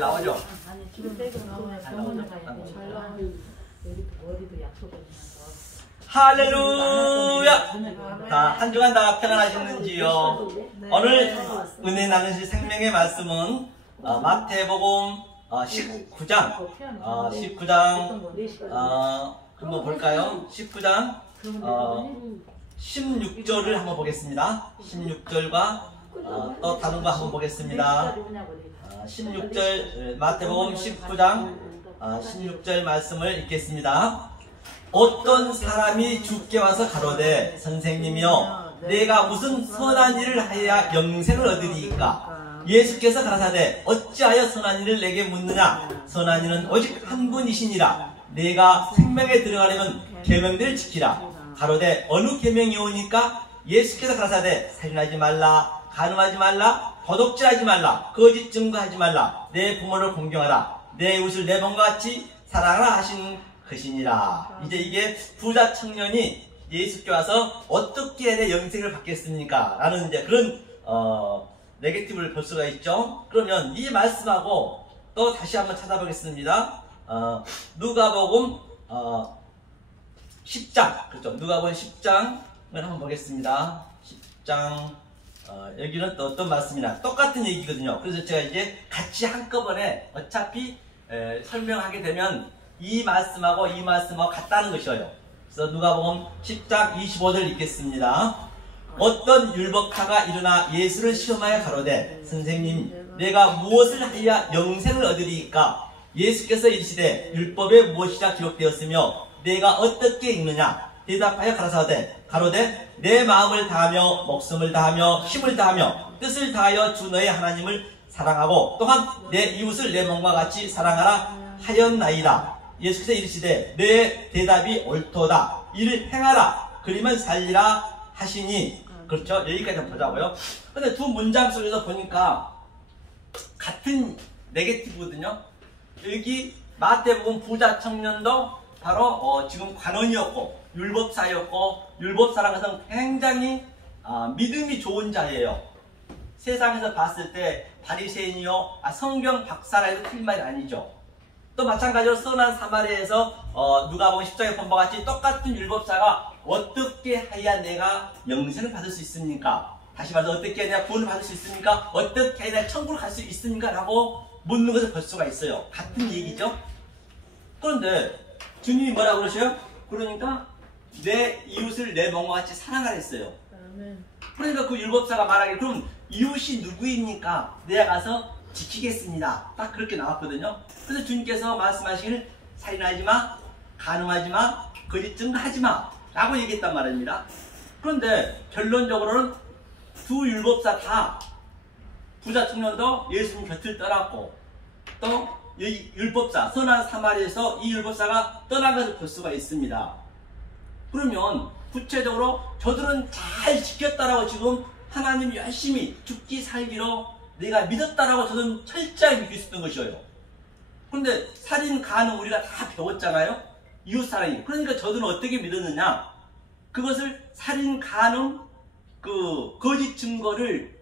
잘 나오죠? 아니 지금 병원에 가야 돼. 잘 나와. 여기 어디도 약속해주면서. 할렐루야! 자, 한 주간 다 평안하셨는지요? 오늘 은혜 나누실 생명의 말씀은 마태복음 19장 한번 볼까요? 19장 16절을 한번 보겠습니다. 16절과 또 다른 거 한번 보겠습니다. 16절 마태복음 19장 16절 말씀을 읽겠습니다. 어떤 사람이 주께 와서 가로되 선생님이여 내가 무슨 선한 일을 하여야 영생을 얻으리이까? 예수께서 가라사대 어찌하여 선한 일을 내게 묻느냐? 선한 이는 오직 한 분이시니라. 내가 생명에 들어가려면 계명들을 지키라. 가로되 어느 계명이 오니까? 예수께서 가라사대 살인하지 말라, 간음하지 말라, 도둑질하지 말라, 거짓 증거하지 말라, 내 부모를 공경하라, 내 이웃을 내 몸과 같이 사랑하라 하신 것이니라. 이제 이게 부자 청년이 예수께 와서 어떻게 내 영생을 받겠습니까? 라는 이제 그런 네거티브를 볼 수가 있죠. 그러면 이 말씀하고 또 다시 한번 찾아보겠습니다. 누가복음 10장, 그렇죠? 누가복음 10장을 한번 보겠습니다. 10장 여기는 또 어떤 말씀이나 똑같은 얘기거든요. 그래서 제가 이제 같이 한꺼번에 어차피 설명하게 되면 이 말씀하고 이 말씀하고 같다는 것이에요. 그래서 누가복음 10장 25절 읽겠습니다. 어떤 율법사가 일어나 예수를 시험하여 가로되 선생님 내가 무엇을 하여야 영생을 얻으리이까? 예수께서 이르시되 율법에 무엇이라 기록되었으며 내가 어떻게 읽느냐? 대답하여 가로되 내 마음을 다하며 목숨을 다하며 힘을 다하며 뜻을 다하여 주 너의 하나님을 사랑하고 또한 내 이웃을 내 몸과 같이 사랑하라 하였나이다. 예수께서 이르시되 내 대답이 옳도다. 이를 행하라. 그리면 살리라 하시니. 그렇죠? 여기까지 한번 보자고요. 근데 두 문장 속에서 보니까 같은 네거티브거든요. 여기 마태복음 부자 청년도 바로 지금 관원이었고 율법사였고 율법사라는 것은 굉장히 믿음이 좋은 자예요. 세상에서 봤을 때 바리새인이요 성경 박사라 해도 틀린 말이 아니죠. 또 마찬가지로 선한 사마리아에서 누가복음 10장에 본 바와 같이 똑같은 율법사가 어떻게 해야 내가 영생을 받을 수 있습니까? 다시 말해서 어떻게 해야 내가 구원을 받을 수 있습니까? 어떻게 해야 내가 천국을 갈 수 있습니까? 라고 묻는 것을 볼 수가 있어요. 같은 얘기죠. 그런데 주님이 뭐라고 그러셔요? 그러니까 내 이웃을 내 몸과 같이 사랑하라 했어요. 그러니까 그 율법사가 말하기를 그럼 이웃이 누구입니까? 내가 가서 지키겠습니다. 딱 그렇게 나왔거든요. 그래서 주님께서 말씀하시기를 살인하지 마, 간음하지 마, 거짓 증거하지 마 라고 얘기했단 말입니다. 그런데 결론적으로는 두 율법사 다 부자 청년도 예수님 곁을 떠났고 또 이 율법사 선한 사마리아에서 이 율법사가 떠난 것을 볼 수가 있습니다. 그러면 구체적으로 저들은 잘 지켰다라고 지금 하나님 열심히 죽기 살기로 내가 믿었다라고 저는 철저히 믿고 있었던 것이에요. 그런데 살인, 간음 우리가 다 배웠잖아요. 이웃사랑이. 그러니까 저들은 어떻게 믿었느냐? 그것을 살인, 간음, 거짓 증거를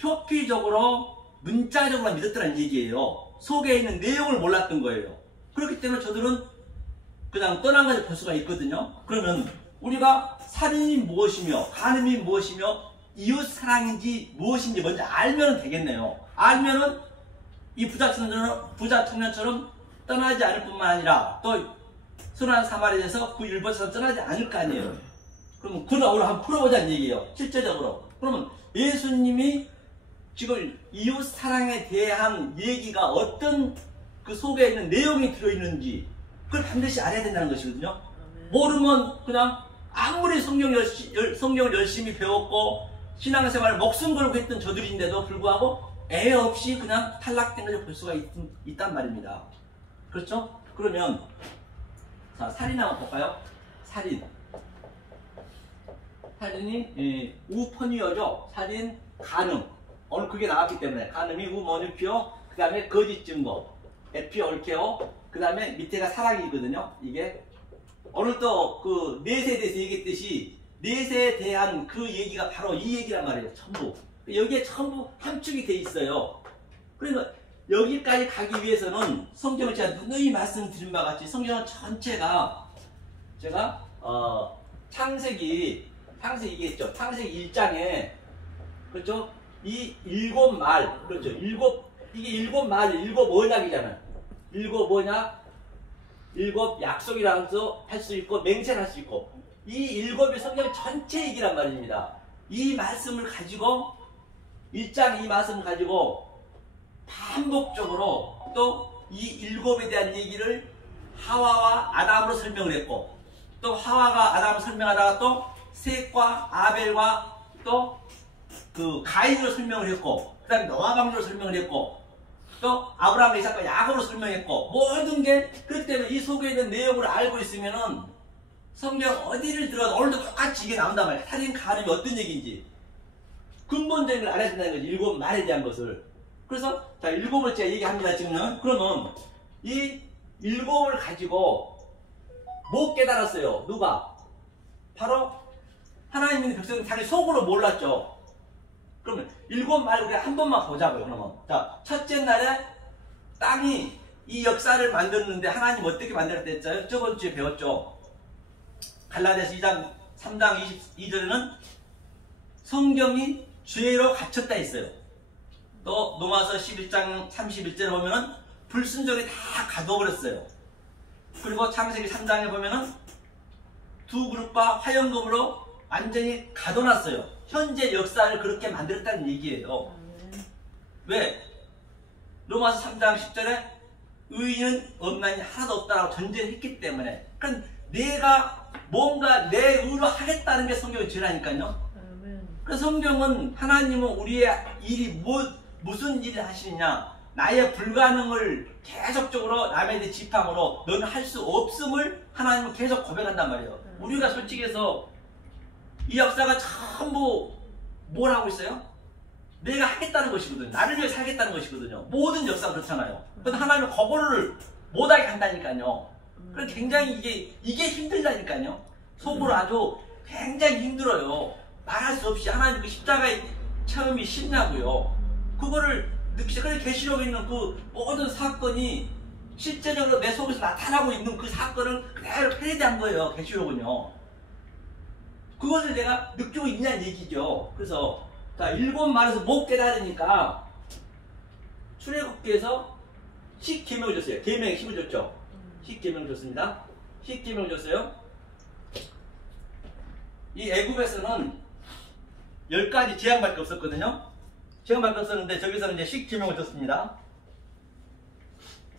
표피적으로 문자적으로 믿었다는 얘기예요. 속에 있는 내용을 몰랐던 거예요. 그렇기 때문에 저들은 그냥 떠난 것을 볼 수가 있거든요. 그러면 우리가 살인이 무엇이며 간음이 무엇이며 이웃사랑인지 무엇인지 먼저 알면 되겠네요. 알면은 이 부자 청년처럼 떠나지 않을 뿐만 아니라 또 선한 사마리아에서 그 율법에서 떠나지 않을 거 아니에요. 그러면 그걸 오늘 한번 풀어보자는 얘기예요. 실제적으로. 그러면 예수님이 지금 이웃사랑에 대한 얘기가 어떤 그 속에 있는 내용이 들어있는지 그걸 반드시 알아야 된다는 것이거든요. 모르면 그냥 아무리 성경을 열심히 배웠고 신앙생활을 목숨 걸고 했던 저들인데도 불구하고 애 없이 그냥 탈락된 것을 볼 수가 있단 말입니다. 그렇죠? 그러면 자, 살인 한번 볼까요? 살인이 우펀이어죠. 살인, 간음. 오늘 그게 나왔기 때문에 간음이 우머니피오, 그 다음에 거짓 증거, 에피올케오, 그 다음에 밑에가 사랑이거든요. 이게 오늘 또 그 넷에 대해서 얘기했듯이 넷에 대한 그 얘기가 바로 이 얘기란 말이에요. 전부 여기에 전부 함축이 돼 있어요. 그러니까 여기까지 가기 위해서는 성경을 제가 누누이 말씀드린 바와 같이 성경 전체가 제가 창세기 있겠죠. 창세기 1장에 그렇죠. 이 7말 그렇죠. 이게 7말 7 언약이잖아요. 7 뭐냐? 7 약속이라고 할 수 있고 맹세를 할 수 있고 이 7이 성경 전체 얘기란 말입니다. 이 말씀을 가지고 1장 이 말씀을 가지고 반복적으로 또 이 7에 대한 얘기를 하와와 아담으로 설명을 했고 또 하와가 아담을 설명하다가 또 셋과 아벨과 또 그 가인으로 설명을 했고 그 다음에 노아 방주로 설명을 했고 또 아브라함과 이삭과 야곱으로 설명했고 모든 게 그렇기 때문에 이 속에 있는 내용을 알고 있으면은 성경 어디를 들어도 오늘도 똑같이 이게 나온단 말이야. 살인 가늠이 어떤 얘기인지 근본적인 걸 알아야 된다는 거지. 7 말에 대한 것을. 그래서 자 7을 제가 얘기합니다 지금은. 그러면 이 7을 가지고 못 깨달았어요. 누가? 바로 하나님 있는 백성은 자기 속으로 몰랐죠. 그러면 7 말을 우리가 한 번만 보자고요. 그러면 자 첫째 날에 땅이 이 역사를 만들었는데 하나님 어떻게 만들었댔죠? 저번 주에 배웠죠. 갈라디아서 2장 3장 22절에는 성경이 죄로 갇혔다 했어요. 또 로마서 11장 31절에 보면은 불순종이 다 가둬버렸어요. 그리고 창세기 3장에 보면은 두 그룹과 화연금으로 완전히 가둬놨어요. 현재 역사를 그렇게 만들었다는 얘기예요. 왜? 로마서 3장 10절에 의인은 없나니 하나도 없다라고 전제를 했기 때문에. 그러니까 내가 뭔가 내 의로 하겠다는 게 성경의 죄라니까요. 그래서 성경은 하나님은 우리의 일이 무슨 일을 하시느냐, 나의 불가능을 계속적으로 남에 대해 지팡으로 너는 할 수 없음을 하나님은 계속 고백한단 말이에요. 우리가 솔직히 해서 이 역사가 전부 뭘 하고 있어요? 내가 하겠다는 것이거든요. 나를 위해 살겠다는 것이거든요. 모든 역사가 그렇잖아요. 그런데 하나님은 그거를 못하게 한다니까요. 그래서 굉장히 이게 힘들다니까요. 속으로 아주 굉장히 힘들어요. 말할 수 없이 하나님 그 십자가의 체험이 쉽냐고요. 그거를 느끼죠. 그래서 계시록에 있는 그 모든 사건이 실제적으로 내 속에서 나타나고 있는 그 사건을 그대로 패러디한 거예요. 계시록은요. 그것을 내가 느끼고 있냐는 얘기죠. 그래서 자 7말에서 못 깨달으니까 출애굽기에서 10계명을 줬어요. 계명에 10을 줬죠. 10계명을 줬습니다. 10계명을 줬어요. 이 애굽에서는 10가지 제한밖에 없었거든요. 제한밖에 없었는데 저기서는 이제 10계명을 줬습니다.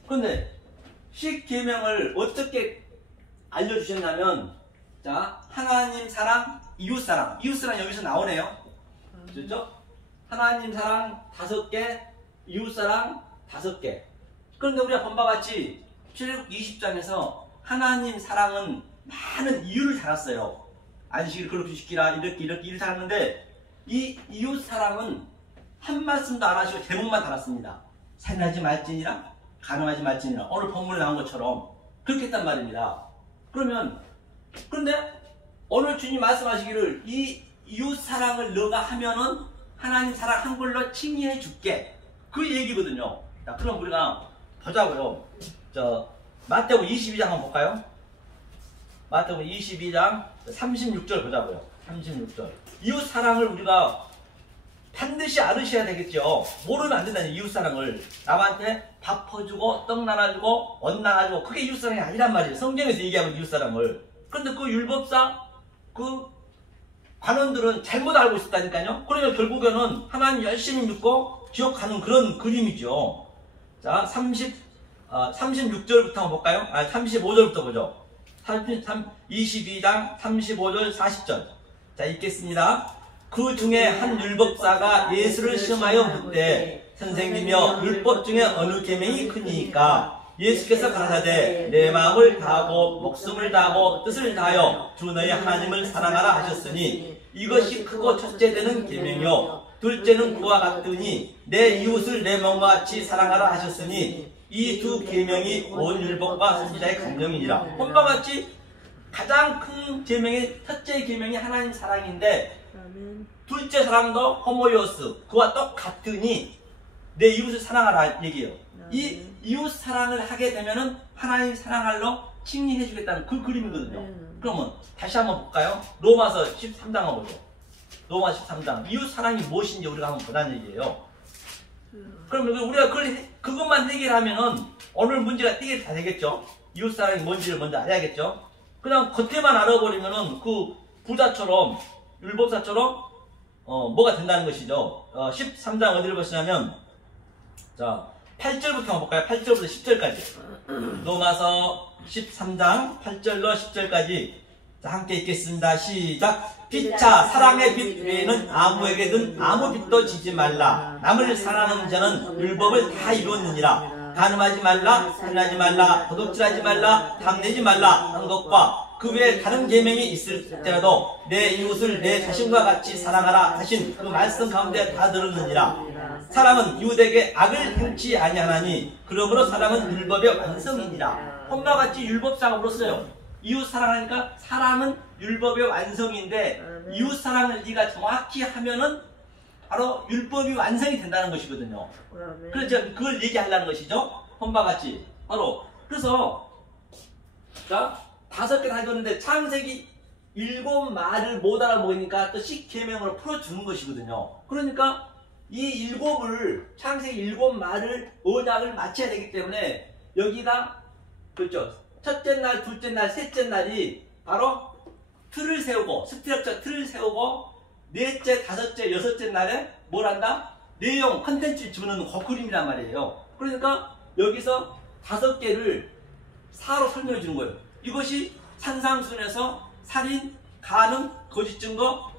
그런데 10계명을 어떻게 알려주셨냐면 자, 하나님 사랑, 이웃 사랑. 이웃 사랑 여기서 나오네요. 그렇죠? 하나님 사랑 5개, 이웃 사랑 5개. 그런데 우리가 본 바와 같이 출애굽기 20장에서 하나님 사랑은 많은 이유를 달았어요. 안식일 그렇게 지키라 이렇게 달았는데 이 이웃 사랑은 한 말씀도 안 하시고 제목만 달았습니다. 살인하지 말지니라, 간음하지 말지니라. 오늘 본문에 나온 것처럼 그렇게 했단 말입니다. 그런데 오늘 주님 말씀하시기를 이 이웃 사랑을 너가 하면은 하나님 사랑 한 걸로 칭의해 줄게. 그 얘기거든요. 자, 그럼 우리가 보자고요. 마태복음 22장 한번 볼까요? 마태복음 22장 36절 보자고요. 36절. 이웃 사랑을 우리가 반드시 알으셔야 되겠죠. 모르면 안 된다는 이웃 사랑을. 남한테 밥 퍼주고 떡 나눠주고 옷 나눠주고 그게 이웃 사랑이 아니란 말이에요. 성경에서 얘기하는 이웃 사랑을. 그런데 그 율법사 그 관원들은 잘못 알고 있었다니까요. 그러니까 결국에는 하나님 열심히 믿고 지옥 가는 그런 그림이죠. 자, 36절부터 한번 볼까요? 35절부터 보죠. 22장 35절 40절. 자, 읽겠습니다. 그 중에 한 율법사가 예수를 시험하여 묻되 선생님이여 율법 중에 어느 계명이 크니까? 예수께서 가라사대 내 마음을 다하고 목숨을 다하고 뜻을 다하여 주 너희 하나님을 사랑하라 하셨으니 이것이 크고 첫째 되는 계명이요 둘째는 그와 같으니 내 이웃을 내 몸과 같이 사랑하라 하셨으니 이 두 계명이 온 율법과 선지자의 강령이니라. 본바 같이 가장 큰 계명이 첫째 계명이 하나님 사랑인데 둘째 사랑도 호모이오스 그와 똑같으니 내 이웃을 사랑하라 얘기예요. 이 이웃 사랑을 하게 되면은 하나님 사랑할로 칭의해 주겠다는 그 그림이거든요. 그러면 다시 한번 볼까요? 로마서 13장 한번 보죠. 로마 13장. 이웃 사랑이 무엇인지 우리가 한번 보자는 얘기예요. 그러면 우리가 그것만 해결하면은 오늘 문제가 해결이 다 되겠죠. 이웃 사랑이 뭔지를 먼저 알아야겠죠. 그냥 겉에만 알아버리면은 그 부자처럼 율법사처럼 뭐가 된다는 것이죠. 13장 어디를 보시냐면 자 8절부터 한번 볼까요? 8절부터 10절까지. 로마서 13장 8절로 10절까지. 자, 함께 읽겠습니다. 시작. 피차 사랑의 빛 외에는 아무에게든 아무 빛도 지지 말라. 남을 사랑하는 자는 율법을 다 이루었느니라. 간음하지 말라, 살인하지 말라, 도둑질하지 말라, 탐내지 말라 하는 것과 그 외에 다른 계명이 있을지라도 내 이웃을 내 자신과 같이 사랑하라 하신 그 말씀 가운데 다 들었느니라. 사람은 이웃에게 악을 행치 아니하나니 그러므로 사람은 율법의 완성이니라. 홈과 같이 율법사가 불었어요. 이웃 사랑하니까 사랑은 율법의 완성인데 이웃 사랑을 네가 정확히 하면은 바로 율법이 완성이 된다는 것이거든요. 그래서 제가 그걸 얘기하려는 것이죠. 홈과 같이 바로 그래서 자 5개 다 읽었는데 창세기 7말을 못 알아보니까 또 10계명으로 풀어주는 것이거든요. 그러니까 이 7을 창세기 7말을 언약을 마쳐야 되기 때문에 여기다 그렇죠. 첫째 날, 둘째 날, 셋째 날이 바로 틀을 세우고 스트럭처 틀을 세우고 넷째, 다섯째, 여섯째 날에 뭘 한다? 내용, 컨텐츠를 주는 그 그림이란 말이에요. 그러니까 여기서 5개를 사로 설명해 주는 거예요. 이것이 산상순에서 살인, 간음, 거짓 증거,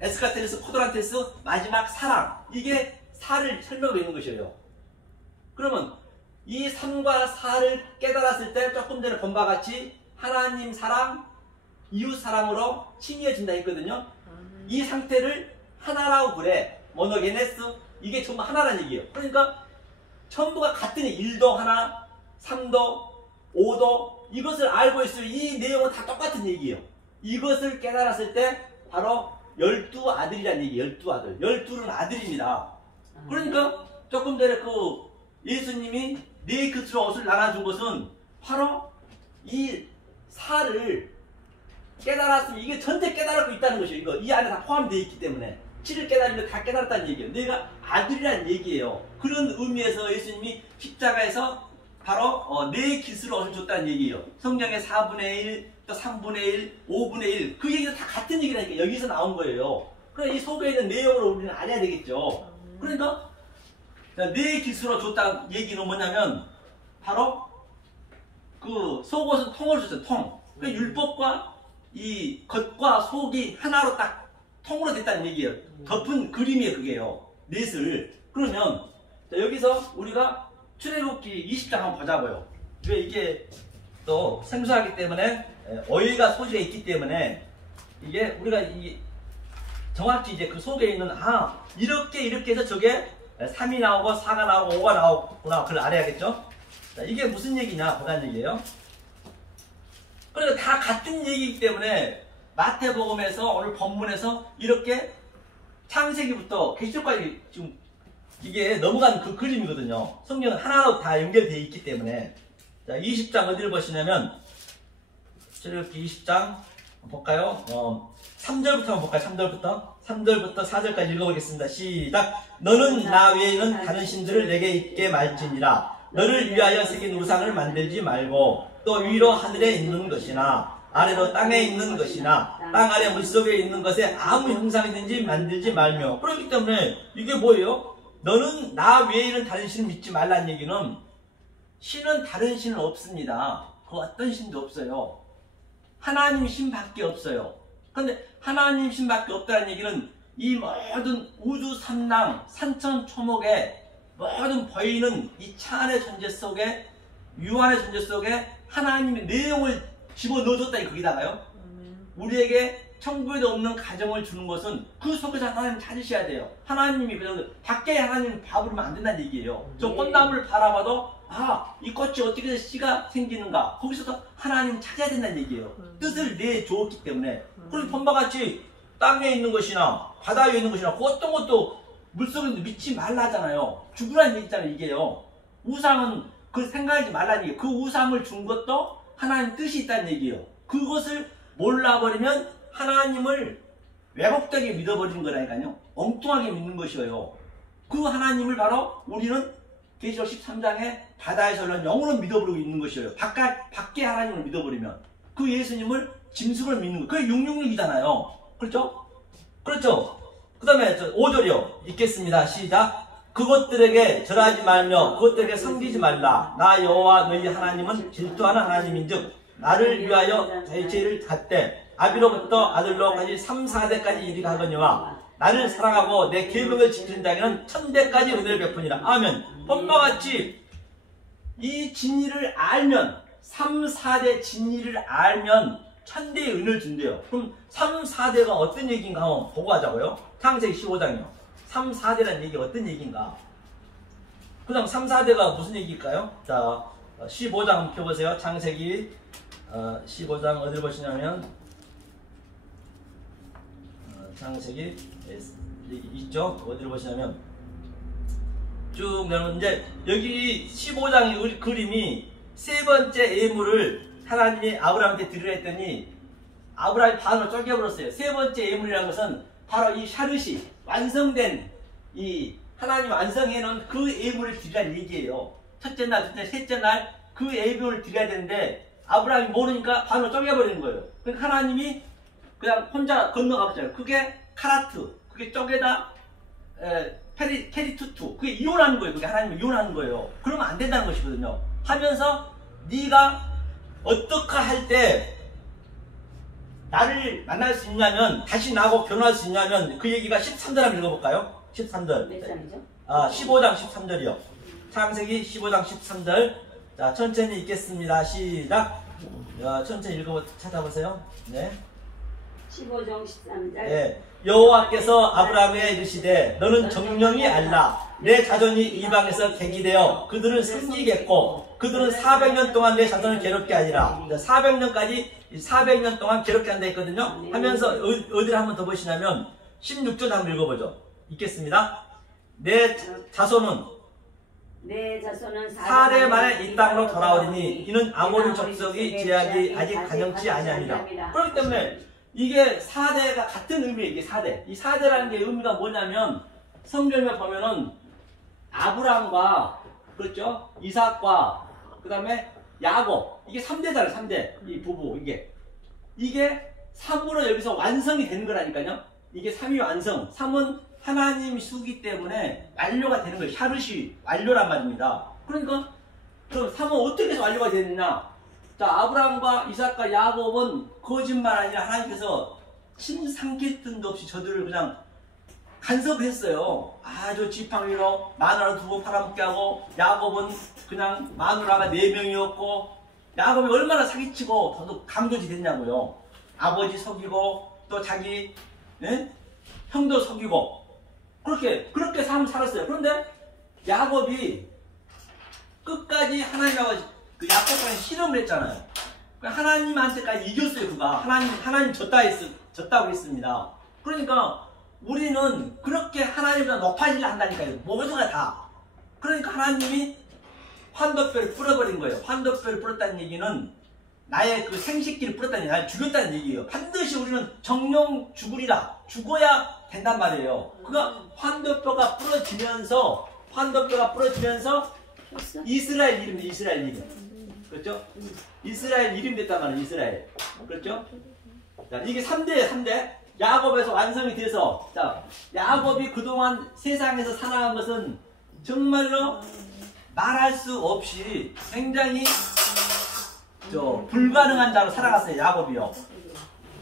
에스카테르스, 코드란테스, 마지막 사랑. 이게 사를 설명해 있는 것이에요. 그러면 이 3과 4를 깨달았을 때 조금 전에 본바 같이 하나님 사랑, 이웃 사랑으로 칭의해준다 했거든요. 이 상태를 하나라고 그래. 모노게네스. 이게 전부 하나라는 얘기예요. 그러니까 전부가 같은 1도 하나, 3도, 5도 이것을 알고 있으면 이 내용은 다 똑같은 얘기예요. 이것을 깨달았을 때 바로 12아들이라는 얘기예요. 12아들. 12는 아들입니다. 그러니까 조금 전에 그 예수님이 네 끗으로 옷을 나눠준 것은 바로 이 사를 깨달았으면 이게 전체 깨달고 있다는 것이에요. 이거 이 안에 다 포함되어 있기 때문에 7을 깨달으면 다 깨달았다는 얘기예요. 내가 아들이라는 얘기예요. 그런 의미에서 예수님이 십자가에서 바로 네 깃으로 옷을 줬다는 얘기예요. 성경의 4분의 1, 또 3분의 1, 5분의 1 그 얘기도 다 같은 얘기라니까 여기서 나온 거예요. 그러니까 이 속에 있는 내용을 우리는 알아야 되겠죠. 그러니까 네 깃으로 줬다는 얘기는 뭐냐면 바로 그 속옷은 통으로 줬어요. 통. 그러니까 율법과 이 겉과 속이 하나로 딱 통으로 됐다는 얘기예요. 덮은 그림이에요. 그게요. 넷을. 그러면 자, 여기서 우리가 출애굽기 20장 한번 보자고요. 왜 이게 또 생소하기 때문에 어휘가 소지가 있기 때문에 이게 우리가 정확히 이제 그 속에 있는 이렇게 해서 저게 3이 나오고 4가 나오고 5가 나오구나 그걸 알아야겠죠. 자, 이게 무슨 얘기냐 보다는 얘기예요. 그러니까 다 같은 얘기이기 때문에 마태복음에서 오늘 본문에서 이렇게 창세기부터 계시록까지 지금 이게 넘어간 그 그림이거든요. 성경은 하나로 다 연결되어 있기 때문에. 자, 20장 어디를 보시냐면 출애굽기 20장 볼까요? 3절부터 한번 볼까요? 3절부터 4절까지 읽어보겠습니다. 시작. 너는 나 외에는 다른 신들을 내게 있게 말지니라. 너를 위하여 새긴 우상을 만들지 말고 또 위로 하늘에 있는 것이나 아래로 땅에 있는 것이나 땅 아래 물속에 있는 것에 아무 형상이든지 만들지 말며. 그렇기 때문에 이게 뭐예요? 너는 나 외에는 다른 신을 믿지 말라는 얘기는 신은 다른 신은 없습니다. 그 어떤 신도 없어요. 하나님 신밖에 없어요. 그런데 하나님 신밖에 없다는 얘기는 이 모든 우주 삼랑 산천초목에 모든 보이는 이 차 안의 존재 속에 유한의 존재 속에 하나님의 내용을 집어넣어줬다니 거기다가요. 우리에게 천국에도 없는 가정을 주는 것은 그 속에서 하나님을 찾으셔야 돼요. 하나님이 그냥 밖에 하나님 봐버리면 안 된다는 얘기예요. 저 꽃나무를 바라봐도 이 꽃이 어떻게 해서 씨가 생기는가 거기서도 하나님 찾아야 된다는 얘기예요. 뜻을 내주었기 때문에. 그리고 본바같이 땅에 있는 것이나 바다 위에 있는 것이나 그 어떤 것도 물속에 믿지 말라잖아요. 죽으라는 얘기잖아요, 이게요. 우상은 그 생각하지 말라는 얘기예요. 그 우상을 준 것도 하나님 뜻이 있다는 얘기예요. 그것을 몰라버리면 하나님을 왜곡되게 믿어버리는 거라니까요. 엉뚱하게 믿는 것이에요. 그 하나님을 바로 우리는 계시록 13장에 바다에서 올라온 영으로 믿어버리고 있는 것이에요. 밖에 하나님을 믿어버리면 그 예수님을 짐승을 믿는 거. 그게 666이잖아요. 그렇죠? 그렇죠? 그 다음에 5절이요. 읽겠습니다. 시작. 그것들에게 절하지 말며 그것들에게 섬기지 말라. 나 여호와 너희 하나님은 질투하는 하나님인즉 나를 위하여 자기 죄를 갚되 아비로부터 아들로까지 3, 4대까지 이르게 하거니와 나를 사랑하고 내 계명을 지키는 자에게는 1000대까지 은혜를 베푸니라. 아멘. 법과 같이 이 진리를 알면 3, 4대 진리를 알면 1000대의 은혜를 준대요. 그럼 3, 4대가 어떤 얘기인가 한번 보고 하자고요. 창세기 15장이요. 3, 4대라는 얘기가 어떤 얘기인가. 그 다음 3, 4대가 무슨 얘기일까요? 자, 15장 한번 펴보세요. 창세기 15장 어디를 보시냐면 창세기 있죠? 어디를 보시냐면 쭉 내려오면 이제 여기 15장의 그림이 세 번째 예물을 하나님이 아브라함한테 드리려 했더니 아브라함이 반으로 쪼개버렸어요. 세 번째 예물이라는 것은 바로 이 샤르시 완성된 이 하나님 완성해 놓은 그 예물을 드리라는 얘기예요. 첫째 날, 둘째 날, 셋째 날 그 예물을 드려야 되는데 아브라함이 모르니까 반으로 쪼개버리는 거예요. 그러니까 하나님이 그냥 혼자 건너가버렸잖아요. 그게 카라트, 그게 쪼개다 페리투투, 그게 이혼하는 거예요. 그게 하나님을 이혼하는 거예요. 그러면 안 된다는 것이거든요. 하면서 네가 어떻게 할 때 나를 만날 수 있냐면 다시 나하고 결혼할 수 있냐면 그 얘기가 13절 한번 읽어볼까요? 13절. 몇 장이죠? 15장 13절이요. 창세기 15장 13절. 자, 천천히 읽겠습니다. 시작. 천천히 읽어 찾아보세요. 네. 15장 13절. 네. 여호와께서 아브라함에게 이르시되 너는 정령이 알라. 내 자손이 이방에서 객이 되어 그들을 섬기겠고 그들은 400년 동안 내 자손을 괴롭게 하리라. 400년까지 400년 동안 괴롭게 한다 했거든요. 하면서 어디를 한번 더 보시냐면 16절 한번 읽어보죠. 읽겠습니다. 내 자손은 4대 만에 이 땅으로 돌아오리니 이는 아모리 족속이 제약이 아직 가정치 아니하니라. 그렇기 때문에 이게 4대가 같은 의미예요. 이게 4대. 이 4대라는 게 의미가 뭐냐면 성경에 보면은 아브라함과 그렇죠? 이삭과 그 다음에 야곱 이게 3대잖아요. 3대. 이 부부 이게 3으로 여기서 완성이 되는 거라니까요. 이게 3이 완성. 3은 하나님 수기 때문에 완료가 되는 거예요. 샤르시 완료란 말입니다. 그러니까 그럼 3은 어떻게 해서 완료가 되느냐? 자, 아브라함과 이삭과 야곱은 거짓말 아니라 하나님께서 침삼킬 틈도 없이 저들을 그냥 간섭했어요. 아주 지팡이로 마누라를 두고 팔아먹게 하고 야곱은 그냥 마누라가 4명이었고 야곱이 얼마나 사기치고 더더욱 강도지 됐냐고요. 아버지 속이고 또 자기 형도 속이고 그렇게 삶을 살았어요. 그런데 야곱이 끝까지 하나님하고 그 야곱과는 실험을 했잖아요. 하나님한테까지 이겼어요. 그가 하나님 졌다고 했습니다. 그러니까 우리는 그렇게 하나님보다 높아지려 한다니까요. 모두가 다. 그러니까 하나님이 환도뼈를 뿌려버린 거예요. 환도뼈를 뿌렸다는 얘기는 나의 그 생식기를 뿌렸다는 얘기예요. 나를 죽였다는 얘기예요. 반드시 우리는 정령 죽어야 된단 말이에요. 그가 환도뼈가 부러지면서 이스라엘 이름. 그렇죠? 이스라엘 이름 됐단 말이에요. 이스라엘. 그렇죠? 자, 이게 3대예요. 3대. 야곱에서 완성이 돼서 자, 야곱이 그동안 세상에서 살아간 것은 정말로 말할 수 없이 굉장히 불가능한 자로 살아갔어요. 야곱이요.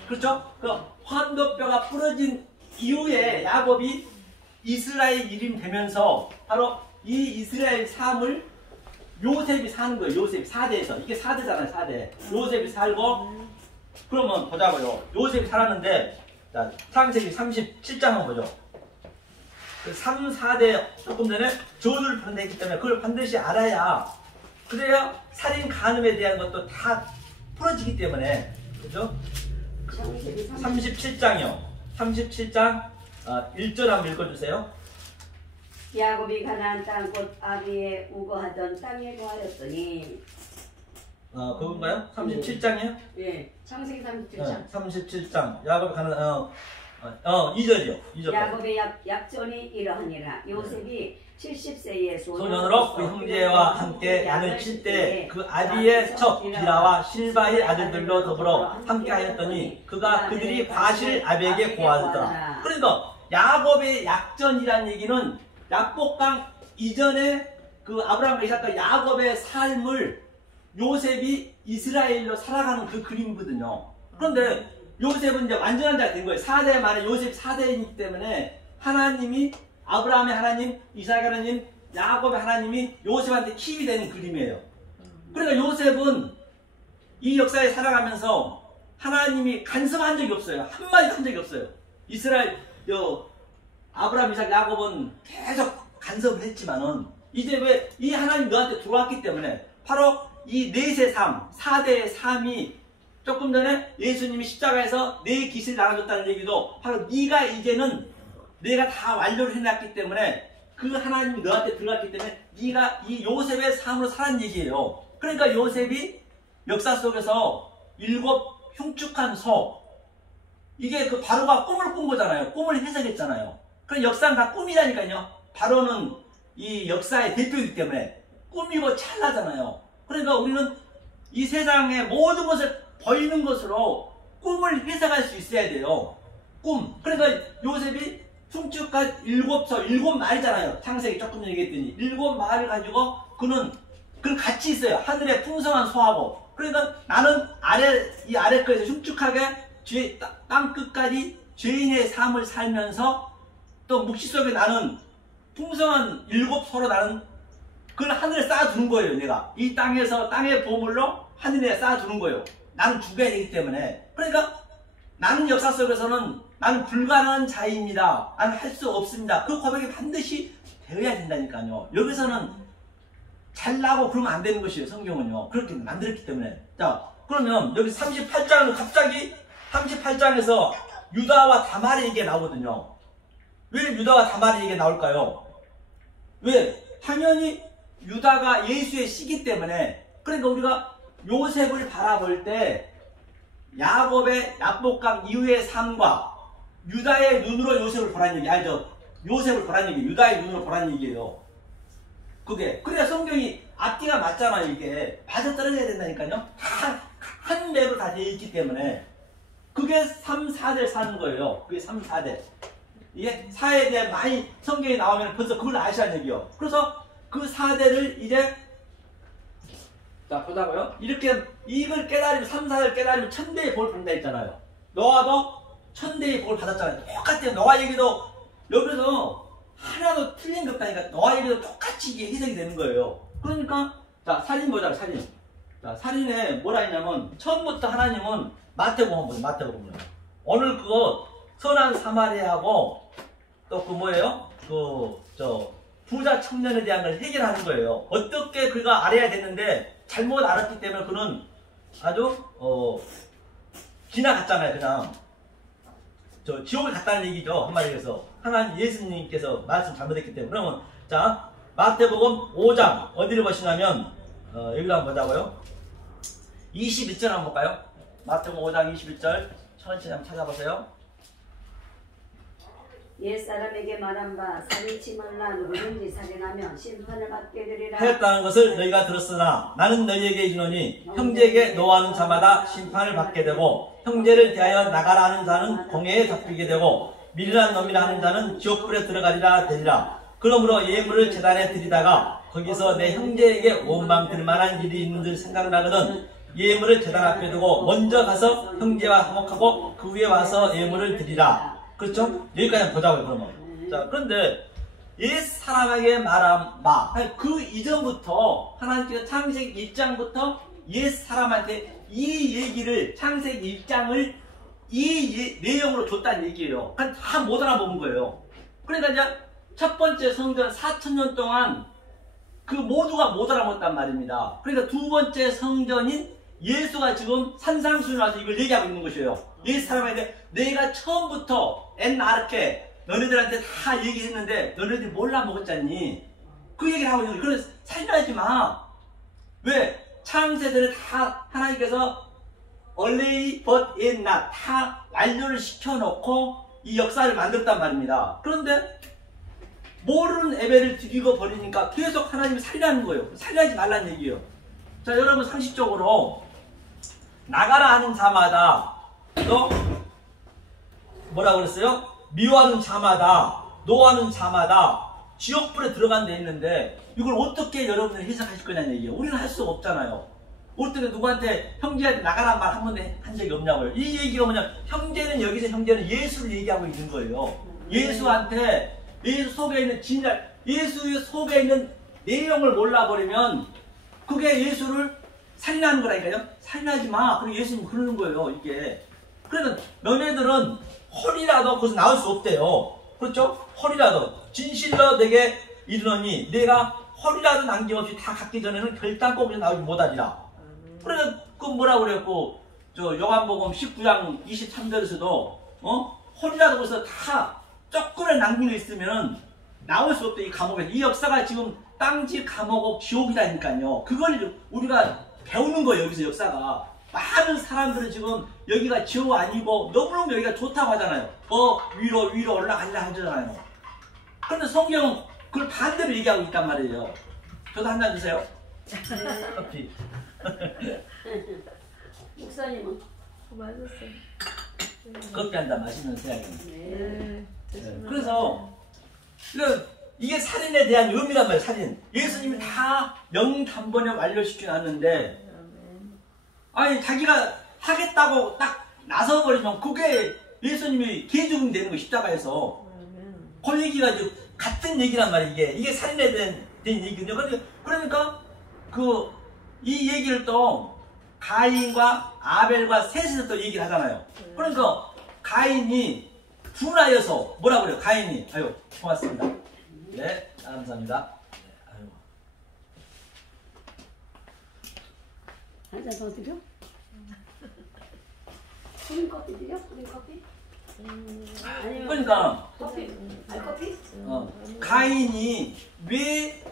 그렇죠? 그 환도뼈가 부러진 이후에 야곱이 이스라엘 이름 되면서 바로 이 이스라엘 삶을 요셉이 사는 거예요. 요셉이 4대에서. 이게 4대잖아요. 4대. 요셉이 살고 그러면 보자고요. 요셉이 살았는데 자, 창세기 37장 한번 보죠. 그 3, 4대 조금 전에 저주를 받았기 때문에 그걸 반드시 알아야 그래야 살인 간음에 대한 것도 다 풀어지기 때문에 그죠? 37장이요. 37장 1절 한번 읽어주세요. 야곱이 가나안 땅 곧 아비의 우거하던 땅에 거하였더니 그건가요? 37장이요? 예, 창세기 37장. 37장. 야곱이 가는 2절이요. 2절. 야곱의 약전이 이러하니라. 요셉이 70세의 소년으로 그 형제와 함께 양을 칠 때 그 아비의 척 비라와 실바의 아들들로 더불어 함께 하였더니 그들이 과실 아비에게 고하였더라. 그러니까 야곱의 약전이라는 얘기는 약복강 이전에 그 아브라함과 이삭과 야곱의 삶을 요셉이 이스라엘로 살아가는 그 그림이거든요. 그런데 요셉은 이제 완전한 자가 된 거예요. 4대 만에 요셉 4대이기 때문에 하나님이 아브라함의 하나님, 이삭의 하나님, 야곱의 하나님이 요셉한테 킵이 되는 그림이에요. 그러니까 요셉은 이 역사에 살아가면서 하나님이 간섭한 적이 없어요. 한마디도 한 적이 없어요. 이스라엘, 아브라함, 이삭, 야곱은 계속 간섭을 했지만은 이제 왜 이 하나님 너한테 들어왔기 때문에 바로 이 넷의 삶, 4대의 삶이 조금 전에 예수님이 십자가에서 내 깃을 나눠줬다는 얘기도 바로 네가 이제는 내가 다 완료를 해놨기 때문에 그 하나님이 너한테 들어갔기 때문에 네가 이 요셉의 삶으로 살았는 얘기예요. 그러니까 요셉이 역사 속에서 7 흉측한 소, 이게 그 바로가 꿈을 꾼 거잖아요. 꿈을 해석했잖아요. 그럼 역사는 다 꿈이라니까요. 바로는 이 역사의 대표이기 때문에 꿈이고 찰나잖아요. 그러니까 우리는 이 세상의 모든 것을 보이는 것으로 꿈을 해석할 수 있어야 돼요. 꿈. 그러니까 요셉이 흉측한 7소, 7마리잖아요. 창세기 조금 전에 얘기했더니 7마리 가지고 그는 같이 있어요. 하늘에 풍성한 소하고. 그러니까 나는 이 아래 거에서 흉측하게 땅 끝까지 죄인의 삶을 살면서 또 묵시 속에 나는 풍성한 7소로 나는 그걸 하늘에 쌓아두는 거예요. 내가 이 땅에서 땅의 보물로 하늘에 쌓아두는 거예요. 나는 죽어야 되기 때문에. 그러니까 나는 역사 속에서는 나는 불가능한 자입니다. 나는 할 수 없습니다. 그 고백이 반드시 되어야 된다니까요. 여기서는 잘나고 그러면 안 되는 것이에요. 성경은요. 그렇게 만들었기 때문에. 자, 그러면 여기 38장은 갑자기 38장에서 유다와 다말의 얘기가 나오거든요. 왜 유다와 다말의 얘기가 나올까요? 왜? 당연히 유다가 예수의 씨기 때문에. 그러니까 우리가 요셉을 바라볼 때 야곱의 약복강 이후의 삶과 유다의 눈으로 요셉을 보라는 얘기 알죠? 요셉을 보라는 얘기, 유다의 눈으로 보라는 얘기예요. 그게 그래야 성경이 앞뒤가 맞잖아요. 이게 맞아떨어져야 된다니까요. 다 한 맵으로 다 되어 있기 때문에 그게 3, 4대를 사는 거예요. 그게 3, 4대. 이게 4에 대해 많이 성경이 나오면 벌써 그걸 아시라는 얘기요. 그래서 그 4대를 이제 자 보자고요. 이렇게 이걸 깨달으면 3, 4대를 깨달으면 1000대의 복을 받는다 했잖아요. 노아도 1000대의 복을 받았잖아요. 똑같아요. 노아 얘기도 여기서 하나도 틀린 게 없다니까. 노아 얘기도 똑같이 이게 해석이 되는 거예요. 그러니까 자 살인 보자. 살인. 자 살인에 뭐라 했냐면 처음부터 하나님은 마태복음 보세요. 마태복음. 오늘 그거 선한 사마리아하고 또 그 뭐예요? 부자 청년에 대한 걸 해결하는 거예요. 어떻게 그가 알아야 되는데 잘못 알았기 때문에 그는 아주 지나갔잖아요. 그냥 지옥을 갔다는 얘기죠. 한마디로 해서 하나님 예수님께서 말씀 잘못했기 때문에. 그러면 자 마태복음 5장 어디를 보시냐면 여기로 한번 보자고요. 21절 한번 볼까요? 마태복음 5장 21절 천천히 한번 찾아보세요. 옛사람에게 말한 바 살인치 말라. 누구든지 살인하면 심판을 받게 되리라 하였다는 것을 너희가 들었으나 나는 너희에게 이르노니 형제에게 노하는 자마다 심판을 받게 되고 형제를 대하여 나가라 하는 자는 공회에 잡히게 되고 미련한 놈이라 하는 자는 지옥불에 들어가리라 되리라. 그러므로 예물을 제단에 드리다가 거기서 내 형제에게 원망 들 만한 일이 있는 줄 생각나거든 예물을 제단 앞에 두고 먼저 가서 형제와 화목하고 그 후에 와서 예물을 드리라. 그렇죠? 여기까지 한번 보자고요. 그러면 자 그런데 옛 사람에게 말한 바 그 이전부터 하나님께서 창세기 1장부터 옛 사람한테 이 얘기를 창세기 1장을 이 내용으로 줬다는 얘기예요. 다 못 알아보는 거예요. 그러니까 이제 첫 번째 성전 4000년 동안 그 모두가 못 알아먹었단 말입니다. 그러니까 두 번째 성전인 예수가 지금 산상수훈 와서 이걸 얘기하고 있는 것이에요. 옛 사람한테 내가 처음부터 엔아르케 너네들한테 다 얘기했는데 너네들이 몰라 먹었잖니. 그 얘기를 하고 있는 거예요. 그래서 살인하지 마. 왜? 창세전에 다 하나님께서 only but yet not 다 완료를 시켜놓고 이 역사를 만들었단 말입니다. 그런데 모르는 에벨을 죽이고 버리니까 계속 하나님이 살인하는 거예요. 살인하지 말라는 얘기예요. 자, 여러분 상식적으로 나가라 하는 자마다 너 뭐라고 그랬어요? 미워하는 자마다 노하는 자마다 지옥불에 들어간 데 있는데 이걸 어떻게 여러분들이 해석하실 거냐는 얘기예요. 우리는 할 수가 없잖아요. 어떻게 누구한테 형제한테 나가란 말 한 번도 한 적이 없냐고요. 이 얘기가 뭐냐, 형제는 여기서 형제는 예수를 얘기하고 있는 거예요. 예수한테 예수 속에 있는 진짜 예수 속에 있는 내용을 몰라버리면 그게 예수를 살인하는 거라니까요. 살인하지 마. 그리고 예수님 그러는 거예요. 이게. 그래서 너네들은 헐이라도 거기서 나올 수 없대요. 그렇죠? 헐이라도 진실로 내게 이르노니 내가 헐이라도 남김없이 다 갖기 전에는 결단코에서 나오지 못하리라. 그래서 그 뭐라고 그랬고 저 요한복음 19장 23절에서도 헐이라도 거기서 다 조금의 남긴 게 있으면 나올 수 없대. 이 감옥에서. 이 역사가 지금 땅지 감옥 지옥이라니까요. 그걸 우리가 배우는 거예요. 여기서 역사가. 많은 사람들은 지금 여기가 지옥 아니고 너무너무 여기가 좋다고 하잖아요. 위로 올라가려 하잖아요. 그런데 성경은 그걸 반대로 얘기하고 있단 말이에요. 저도 한 잔 주세요. 커피. 목사님은? 맞았어요. 커피 한 잔 마시면서 해야겠네. 네. 그래서 이게 살인에 대한 의미란 말이에요. 살인. 예수님이 다 명단번에 완료시켜 놨는데 아니 자기가 하겠다고 딱 나서버리면 그게 예수님이 개죽음 되는 거 십자가에서. 그 얘기가 같은 얘기란 말이에요. 이게 살인에 대한 얘기거든요. 그러니까 이 얘기를 또 가인과 아벨과 셋에서 또 얘기를 하잖아요. 그러니까 가인이 분하여서 뭐라 그래요? 가인이 아유 고맙습니다. 네, 감사합니다. 아유. 한 잔 더 드려? 뿌린 커피 드려? 뿌린 커피? 아니면 그러니까 커피? 알커피? 가인이 왜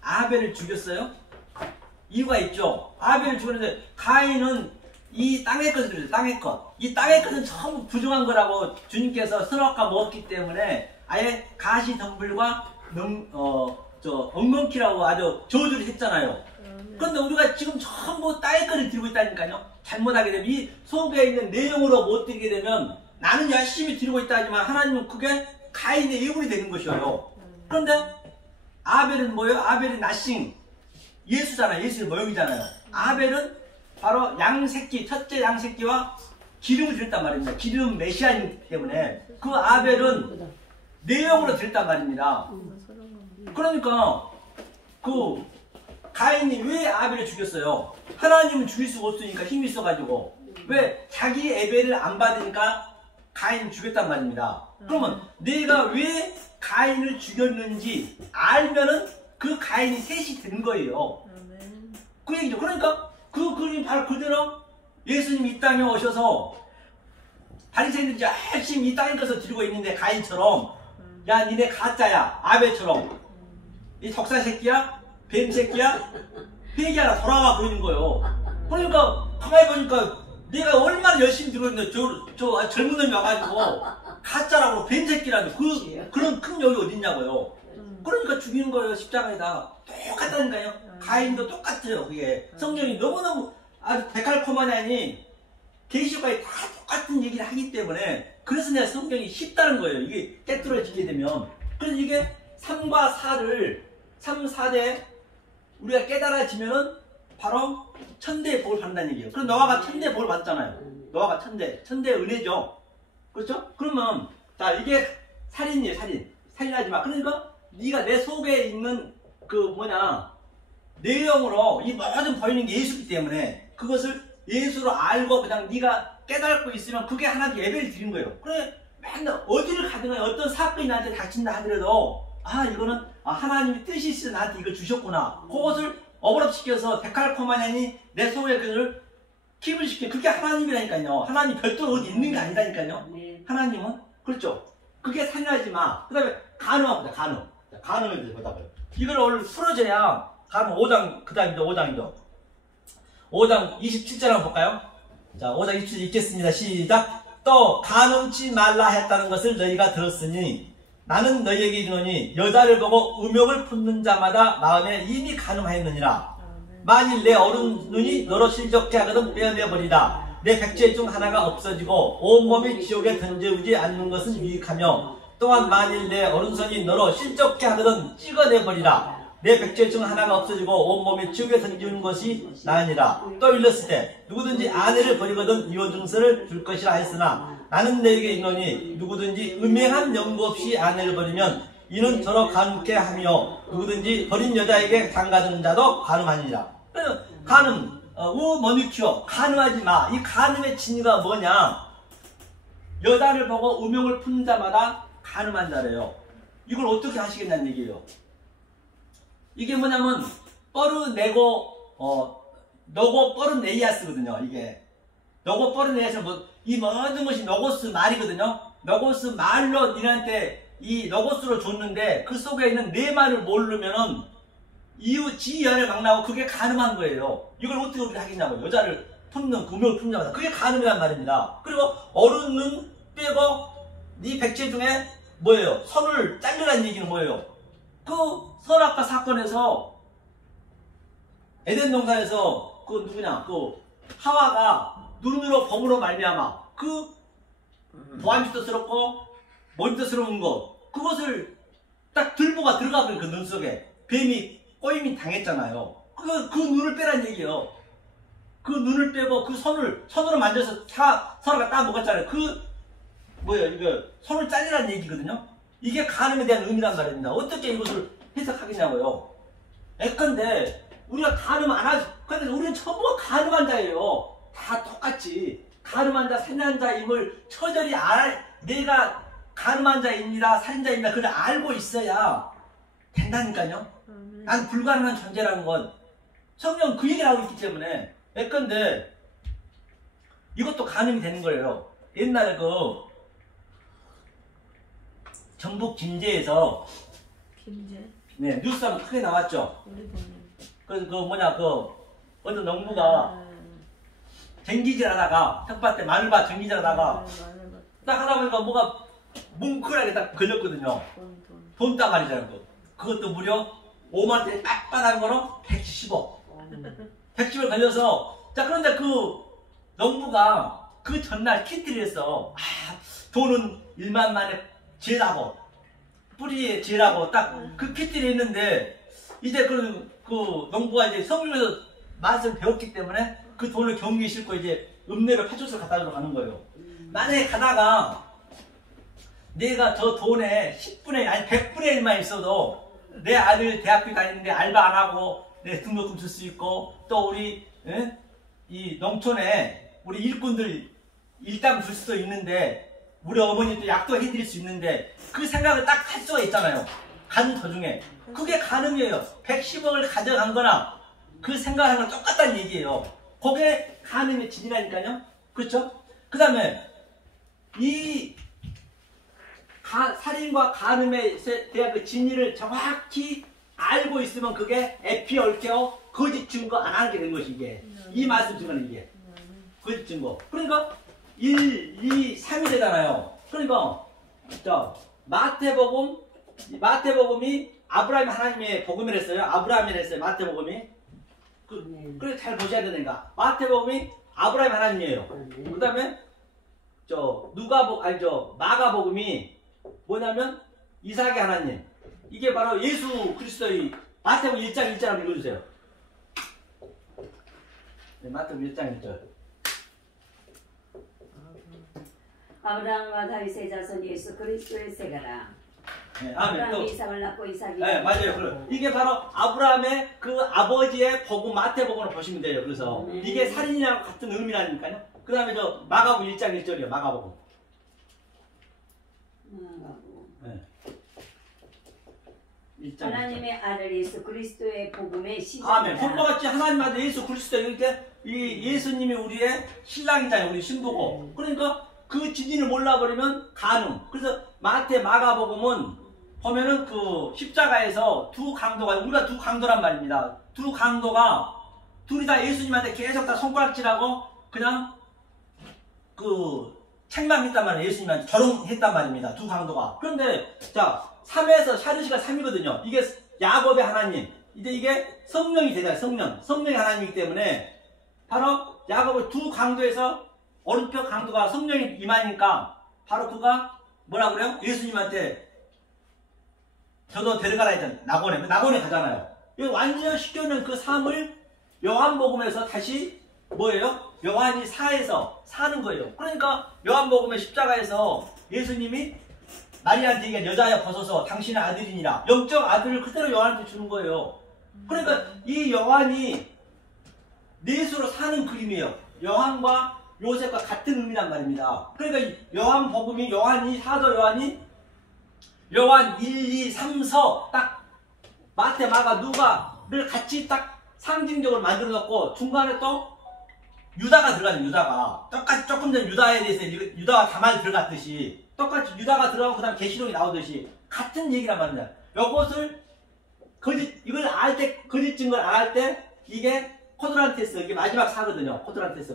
아벨을 죽였어요? 이유가 있죠. 아벨을 죽였는데 가인은 이 땅의 것을 드렸어요. 땅의 것. 이 땅의 것은 전부 부정한 거라고 주님께서 선악과 먹었기 때문에 아예 가시덤불과 엉겅퀴라고 아주 저주를 했잖아요. 그런데 우리가 지금 전부 땅의 것을 드리고 있다니까요. 잘못하게 되면 이 속에 있는 내용으로 못 드리게 되면 나는 열심히 드리고 있다 하지만 하나님은 그게 가인의 예물이 되는 것이에요. 그런데 아벨은 뭐예요? 아벨이 나싱 예수잖아요. 예수의 모형이잖아요. 아벨은 바로 양새끼, 첫째 양새끼와 기름을 드렸단 말입니다. 기름 메시아이기 때문에 그 아벨은 내용으로 드렸단 말입니다. 그러니까 그 가인이 왜 아벨을 죽였어요? 하나님은 죽일 수가 없으니까 힘이 있어가지고. 왜? 자기 예배를 안 받으니까 가인을 죽였단 말입니다. 그러면 내가 왜 가인을 죽였는지 알면은 그 가인이 셋이 된 거예요. 그 얘기죠. 그러니까 그 그림이 바로 그대로 예수님이 이 땅에 오셔서 바리새인들이 열심히 이 땅에 가서 드리고 있는데 가인처럼 야 니네 가짜야 아벨처럼 이 적사 새끼야 뱀 새끼야 회개하라 돌아와 보이는 거예요. 그러니까 가만히 보니까 내가 얼마나 열심히 들고 있는데 저 젊은 놈이 와가지고 가짜라고 뱀 새끼라고 그런 큰 욕이 어딨냐고요. 그러니까 죽이는 거예요. 십자가에다 똑같다니까요. 가인도 똑같아요. 그게 성경이 너무너무 아주 데칼코마니아니 계시록까지 다 똑같은 얘기를 하기 때문에 그래서 내가 성경이 쉽다는 거예요. 이게 깨뚫어지게 되면. 그래서 이게 3과 4를 3, 4대 우리가 깨달아지면은 바로 천대의 복을 받는다는 얘기예요. 그럼 노아가 천대의 복을 받았잖아요. 노아가 천대의 은혜죠. 그렇죠? 그러면 자 이게 살인이에요. 살인하지 마. 그러니까 네가 내 속에 있는 내용으로 이 모든 보이는 게 예수이기 때문에 그것을 예수로 알고 그냥 네가 깨닫고 있으면 그게 하나님 예배를 드린 거예요. 그래 맨날 어디를 가든 어떤 사건이 나한테 닥친다 하더라도 이거는 하나님의 뜻이 있어 나한테 이걸 주셨구나. 그것을 어버럽시켜서 데칼코마니아니 내 속에 그걸 킵을 시켜. 그게 하나님이라니까요. 하나님 별도로 어디 있는 게 아니라니까요. 하나님은 그렇죠. 그게 살인하지 마. 그 다음에 간음하면 돼, 간음. 간음에 대해서 보자고요. 이걸 오늘 풀어줘야 간음 5장, 그 다음에 5장이죠. 5장 27절 한번 볼까요? 자, 5장 27절 읽겠습니다. 시작. 또 간음치 말라 했다는 것을 너희가 들었으니 나는 너희에게 이르노니 여자를 보고 음욕을 품는 자마다 마음에 이미 간음하였느니라. 만일 내 어른 눈이 너로 실족케 하거든 빼어내버리라. 내 백제 중 하나가 없어지고 온몸이 지옥에 던져오지 않는 것은 유익하며 또한 만일 내 오른손이 너로 실족케 하거든 찍어내버리라. 내 백제 중 하나가 없어지고 온몸이 지옥에 던지는 것이 나으니라. 또 일렀을 때 누구든지 아내를 버리거든 이혼 증서를 줄 것이라 했으나 나는 너에게 이르노니 누구든지 음행한 연고 없이 아내를 버리면 이는 저로 간음케 하며 누구든지 버린 여자에게 장가드는 자도 간음하니라. 그래서 간음, 우머니큐어 간음하지 마. 이 간음의 진위가 뭐냐? 여자를 보고 음욕을 품는 자마다 간음한 자래요. 이걸 어떻게 하시겠냐는 얘기예요. 이게 뭐냐면 뻐르네고 너고 뻐르네이아스거든요. 이게 너고 뻐르네이아스는 이 모든 것이 노고스 말이거든요. 노고스 말로 니한테 이 노고스로 줬는데 그 속에 있는 네 말을 모르면은 지연을 막 나오고 그게 간음한 거예요. 이걸 어떻게 우리가 하겠냐고요. 여자를 품는 음욕을 품는 자마다 그게 간음이란 말입니다. 그리고 어른 눈 빼고 네 백제 중에 뭐예요? 손을 잘르라는 얘기는 뭐예요? 그 선악과 사건에서 에덴 동산에서 그 누구냐 그 하와가 눈으로 범으로 말미암아 그 보암짓스럽고 먼지스러운 것 그것을 딱 들보가 들어가고 그 눈 속에 뱀이 꼬임이 당했잖아요. 그 눈을 빼란 얘기예요. 그 눈을 빼고 그 손으로 만져서 서로가 딱 먹었잖아요. 그 뭐예요? 이거 손을 잘리라는 얘기거든요. 이게 간음에 대한 의미란 말입니다. 어떻게 이것을 해석하겠냐고요. 예컨대 우리가 간음 안 하지. 근데 우리는 전부 간음한 자예요. 다 똑같이 간음한 자, 살인한 자임을 처절히 내가 간음한 자입니다, 살인자입니다. 그걸 알고 있어야 된다니까요. 난 불가능한 존재라는 건 성경은 그 얘기를 하고 있기 때문에. 예컨대 이것도 간음이 되는 거예요. 옛날에 그 전북 김제에서 네, 뉴스 한번 크게 나왔죠. 그래서 어떤 농부가 쟁기질 하다가 텃밭 때 마늘밭 쟁기질 하다가 딱 하다 보니까 뭐가 뭉클하게 딱 걸렸거든요. 돈 따가리잖아요. 그것도 무려 5만원짜리 빳빳한 거로 110억. 110억 걸려서 그런데 그 농부가 그 전날 키트를 했어. 돈은 1만 만에 제라고 뿌리에 제라고 딱 그 키트를 했는데 이제 그 농부가 이제 성경에서 맛을 배웠기 때문에 그 돈을 경기에 싣고 이제 읍내로 파출소를 갖다 주러 가는 거예요. 만약에 가다가 내가 저 돈에 10분의 1 아니 100분의 1만 있어도 내 아들 대학교 다니는데 알바 안 하고 내 등록금 줄 수 있고 또 우리 이 농촌에 우리 일꾼들 일당 줄 수도 있는데 우리 어머니도 약도 해드릴 수 있는데 그 생각을 딱 할 수가 있잖아요. 간 도중에. 그게 간음이에요. 110억을 가져간 거나 그 생각하는 건 똑같다는 얘기예요. 그게 간음의 진이라니까요. 그렇죠? 그 다음에 이 살인과 간음에 대한 그 진리를 정확히 알고 있으면 그게 에피 얽혀 거짓 증거 안 하게 된 것이 이게. 이 말씀 증거는 이게. 거짓 증거. 그러니까 1, 2, 3이 되잖아요. 그러니까 마태복음이 아브라함이 하나님의 복음을 했어요. 아브라함이 했어요. 마태복음이. 그래 잘 보셔야 되니까. 마태복음이 아브라함이 하나님이에요. 그 다음에 마가복음이 뭐냐면 이삭의 하나님. 이게 바로 예수 그리스도의 마태복음 1장 1절 한번 읽어주세요. 네, 마태복음 1장 1절. 아브라함과 다윗의 자손 예수 그리스도의 세가라. 네, 아브라함이 이삭을 낳고 이삭이 네, 맞아요. 이게 바로 아브라함의 그 아버지의 복음 마태복음으로 보시면 돼요. 그래서 이게 살인이랑 같은 의미라니까요. 그 다음에 마가복음 1장 1절이요. 마가복음. 네. 하나님의 아들 예수 그리스도의 복음의 시작. 아멘. 본바같이 하나님 아들 예수 그리스도 이렇게 이 예수님이 우리의 신랑이잖아요. 우리 신부고. 그러니까 그 진리를 몰라버리면 간음. 그래서 마태 마가복음은 보면은 그 십자가에서 두 강도가, 우리가 두 강도란 말입니다. 두 강도가 둘이 다 예수님한테 계속 다 손가락질하고 그냥 그 책망했단 말이에요. 예수님한테 조롱했단 말입니다. 두 강도가. 그런데 자 3에서 샤르시가 3이거든요. 이게 야곱의 하나님, 이제 이게 성령이 되잖아요. 성령이 하나님이기 때문에 바로 야곱의 두 강도에서 오른쪽 강도가 성령이 임하니까 바로 그가 뭐라 그래요? 예수님한테 저도 데려가라 했잖아요. 낙원에 가잖아요. 이거 완전시켜놓은 그 삶을 요한복음에서 다시 뭐예요? 요한이 4에서 사는 거예요. 그러니까 요한복음의 십자가에서 예수님이 마리아한테 얘기한 여자야 벗어서 당신의 아들이니라, 영적 아들을 그대로 요한한테 주는 거예요. 그러니까 이 요한이 넷으로 사는 그림이에요. 요한과 요셉과 같은 의미란 말입니다. 그러니까 이 요한복음이 사도 요한 1, 2, 3, 서 딱 마태, 마가, 누가를 같이 딱 상징적으로 만들어 놓고 중간에 또 유다가 들어가죠. 유다가 똑같이 조금 전 유다에 대해서 유다가 가만히 들어갔듯이 똑같이 유다가 들어가고 그 다음 계시록이 나오듯이 같은 얘기란 말이야. 요것을 이걸 알 때, 거짓 증거를 안 할 때 이게 코드란테스, 이게 마지막 사거든요. 코드란테스,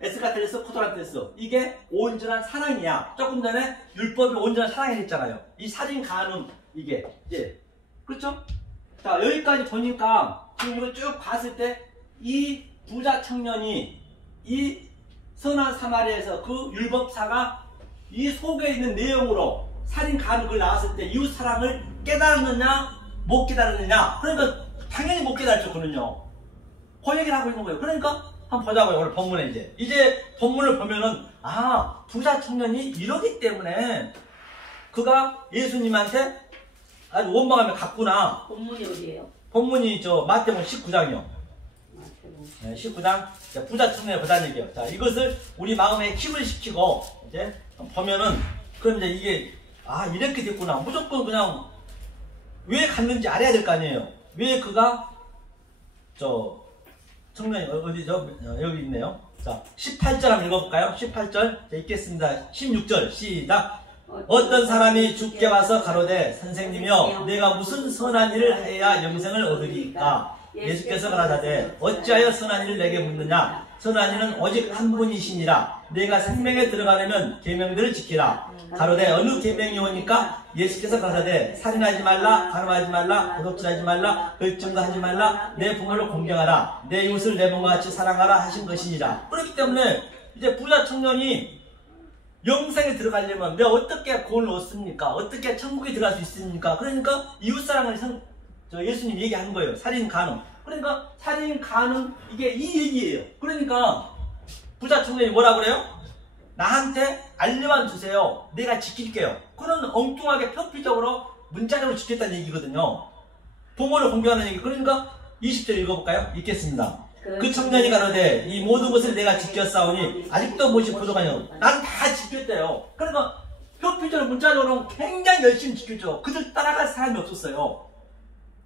에스카테레스, 코드란테스. 이게 온전한 사랑이야. 조금 전에 율법이 온전한 사랑이 했잖아요. 이 살인 간음, 이게. 예. 그렇죠? 자, 여기까지 보니까 지금 이걸 쭉 봤을 때 이 부자 청년이 이 선한 사마리아에서 그 율법사가 이 속에 있는 내용으로 살인 간음을 나왔을 때 이웃 사랑을 깨달았느냐 못 깨달았느냐. 그러니까 당연히 못 깨달았죠. 그는요. 그 얘기를 하고 있는 거예요. 그러니까 한번 보자고요. 오늘 본문에 이제 본문을 보면은 부자 청년이 이러기 때문에 그가 예수님한테 아주 원망하며 갔구나. 본문이 어디예요? 본문이 마태복음 19장이요. 네, 19장. 부자 청년을 보자는 얘기예요. 자, 이것을 우리 마음에 힘을 시키고 이제 보면은 그럼 이제 이게 이렇게 됐구나. 무조건 그냥 왜 갔는지 알아야 될 거 아니에요. 왜 그가 청년이 어디죠? 여기 있네요. 자, 18절 한번 읽어볼까요? 18절. 자, 읽겠습니다. 16절 시작. 어떤 사람이 주께 와서 가로되 선생님이여 내가 무슨 선한 일을 해야 영생을 얻으리까? 예수께서 가라사대 어찌하여 선한 일을 내게 묻느냐? 선한 이는 오직 한 분이시니라. 내가 생명에 들어가려면 계명들을 지키라. 가로되 어느 계명이 오니까? 예수께서 가라사대 살인하지 말라, 간음하지 말라, 도둑질하지 말라, 불증거하지 말라, 내 부모를 공경하라, 내 이웃을 내 몸과 같이 사랑하라 하신 것이니라. 그렇기 때문에 이제 부자 청년이 영생에 들어가려면 내가 어떻게 구원을 얻습니까? 어떻게 천국에 들어갈 수 있습니까? 그러니까 이웃사랑을 예수님 얘기하는 거예요. 살인, 간음. 그러니까 살인, 간음 이게 이 얘기예요. 그러니까 부자 청년이 뭐라 그래요? 나한테 알려만 주세요. 내가 지킬게요. 그런 엉뚱하게 표피적으로 문자적으로 지켰다는 얘기거든요. 부모를 공경하는 얘기. 그러니까 20절 읽어볼까요? 읽겠습니다. 그 청년이 가로되 이 모든 것을 내가 지켰사오니 아직도 무엇이 부족하냐? 난 다 지켰대요. 그러니까 표피적으로 문자적으로 굉장히 열심히 지켰죠. 그들 따라갈 사람이 없었어요.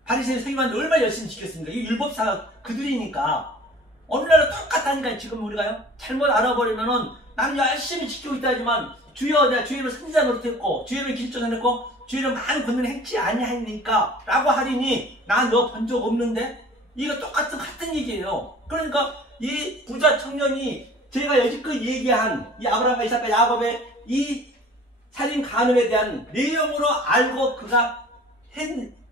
바리새인 서기관들 얼마나 열심히 지켰습니까? 이 율법사가 그들이니까. 오늘날은 똑같다니까요. 지금 우리가요. 잘못 알아버리면은 나는 열심히 지키고 있다 하지만 주여 내가 주의 이름을 선지자 노릇했고 주의 이름을 길조전했고 주의 이름을 많은 권능을 행치 아니하니까 라고 하리니 나 너 본 적 없는데? 이거 같은 얘기예요. 그러니까 이 부자 청년이 제가 여지껏 얘기한 이 아브라함과 이삭과 야곱의 이 살인 간음에 대한 내용으로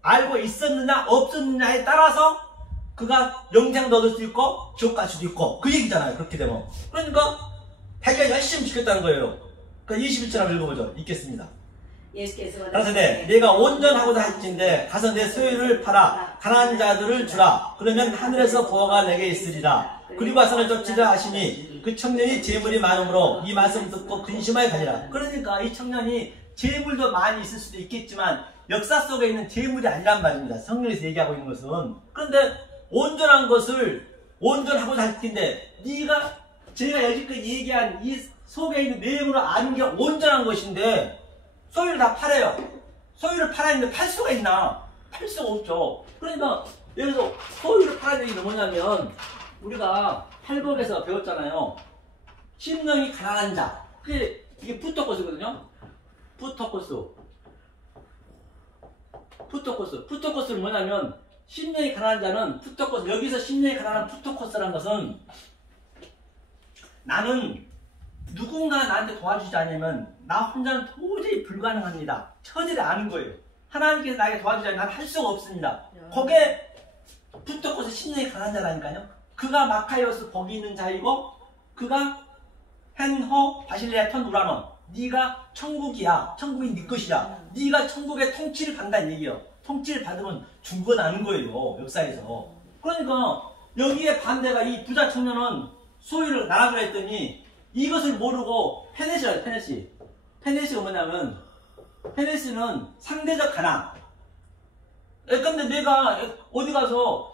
알고 있었느냐 없었느냐에 따라서 그가 영생도 얻을 수 있고 지옥 갈 수도 있고 그 얘기잖아요. 그렇게 되면. 그러니까 자기가 열심히 지켰다는 거예요. 그러니까 21절 한번 읽어보죠. 읽겠습니다. 그래서 내가 온전하고자 할진대 가서 내 소유를 팔아 가난한 자들을 주라. 그러면 하늘에서 보화가 내게 있으리라. 그리고 와서는 쫓으라 하시니 그 청년이 재물이 많으므로 이 말씀 듣고 근심하여 가니라. 그러니까 이 청년이 재물도 많이 있을 수도 있겠지만 역사 속에 있는 재물이 아니란 말입니다. 성경에서 얘기하고 있는 것은. 그런데 온전한 것을 온전하고자 할 텐데 제가 여지껏 얘기한 이 속에 있는 내용으로 아는 게 온전한 것인데 소유를 다 팔아요. 소유를 팔아야 하는데 팔 수가 있나? 팔 수가 없죠. 그러니까 여기서 소유를 팔아야 되는 게 뭐냐면 우리가 팔복에서 배웠잖아요. 심령이 가난한 자. 이게 붙었거든요. 푸토코스는 뭐냐면 심령이 가난한 자는 푸토코스, 여기서 심령이 가난한 푸토코스라는 것은 나는 누군가 나한테 도와주지 않으면 나 혼자는 도저히 불가능합니다. 처절히 아는 거예요. 하나님께서 나에게 도와주지 않으면 나는 할 수가 없습니다. 거기에 푸토코스 심령이 가난한 자라니까요. 그가 마카이오스 거기 있는 자이고 그가 헨호 바실레아 턴 우라논, 네가 천국이야. 천국이 네 것이야. 네가 천국의 통치를 받는다는 얘기예요. 통치를 받으면 죽어나는 거예요. 역사에서. 그러니까 여기에 반대가 이 부자 청년은 소유를 나라고 했더니 이것을 모르고 페네시라요. 페네시가 뭐냐면 페네시는 상대적 가난. 근데 내가 어디 가서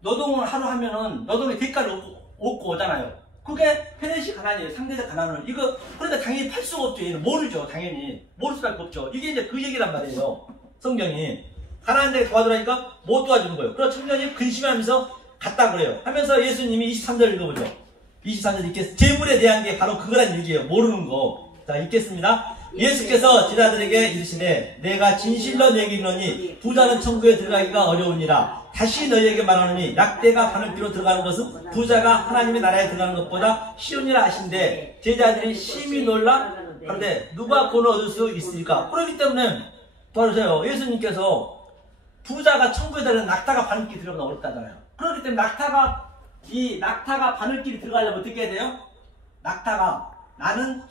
노동을 하루 하면은 노동의 대가를 얻고 오잖아요. 그게 페네시 가난이에요. 상대적 가난을. 이거 그러니까 당연히 팔 수가 없죠. 얘는 모르죠. 당연히 모를 수밖에 없죠. 이게 이제 그 얘기란 말이에요. 성경이 가난한 자에게 도와주라니까 못 도와주는 거예요. 그래서 청년이 근심하면서 갔다 그래요. 하면서 예수님이 23절 읽어보죠. 23절 읽겠습니다. 재물에 대한 게 바로 그거란 얘기예요. 모르는 거. 자, 읽겠습니다. 예수께서 제자들에게 이르시되 내가 진실로 너희에게 이르노니 부자는 천국에 들어가기가 어려우니라. 다시 너희에게 말하노니 약대가 바늘귀로 들어가는 것은 부자가 하나님의 나라에 들어가는 것보다 쉬우니라 하신데 제자들이 심히 놀라 그런데 누가 구원을 얻을 수 있으리까? 그렇기 때문에 봐주세요. 예수님께서 부자가 천국에 들어가는 낙타가 바늘길이 들어가면 어렵다잖아요. 그렇기 때문에 낙타가 바늘길이 들어가려면 어떻게 해야 돼요? 낙타가 나는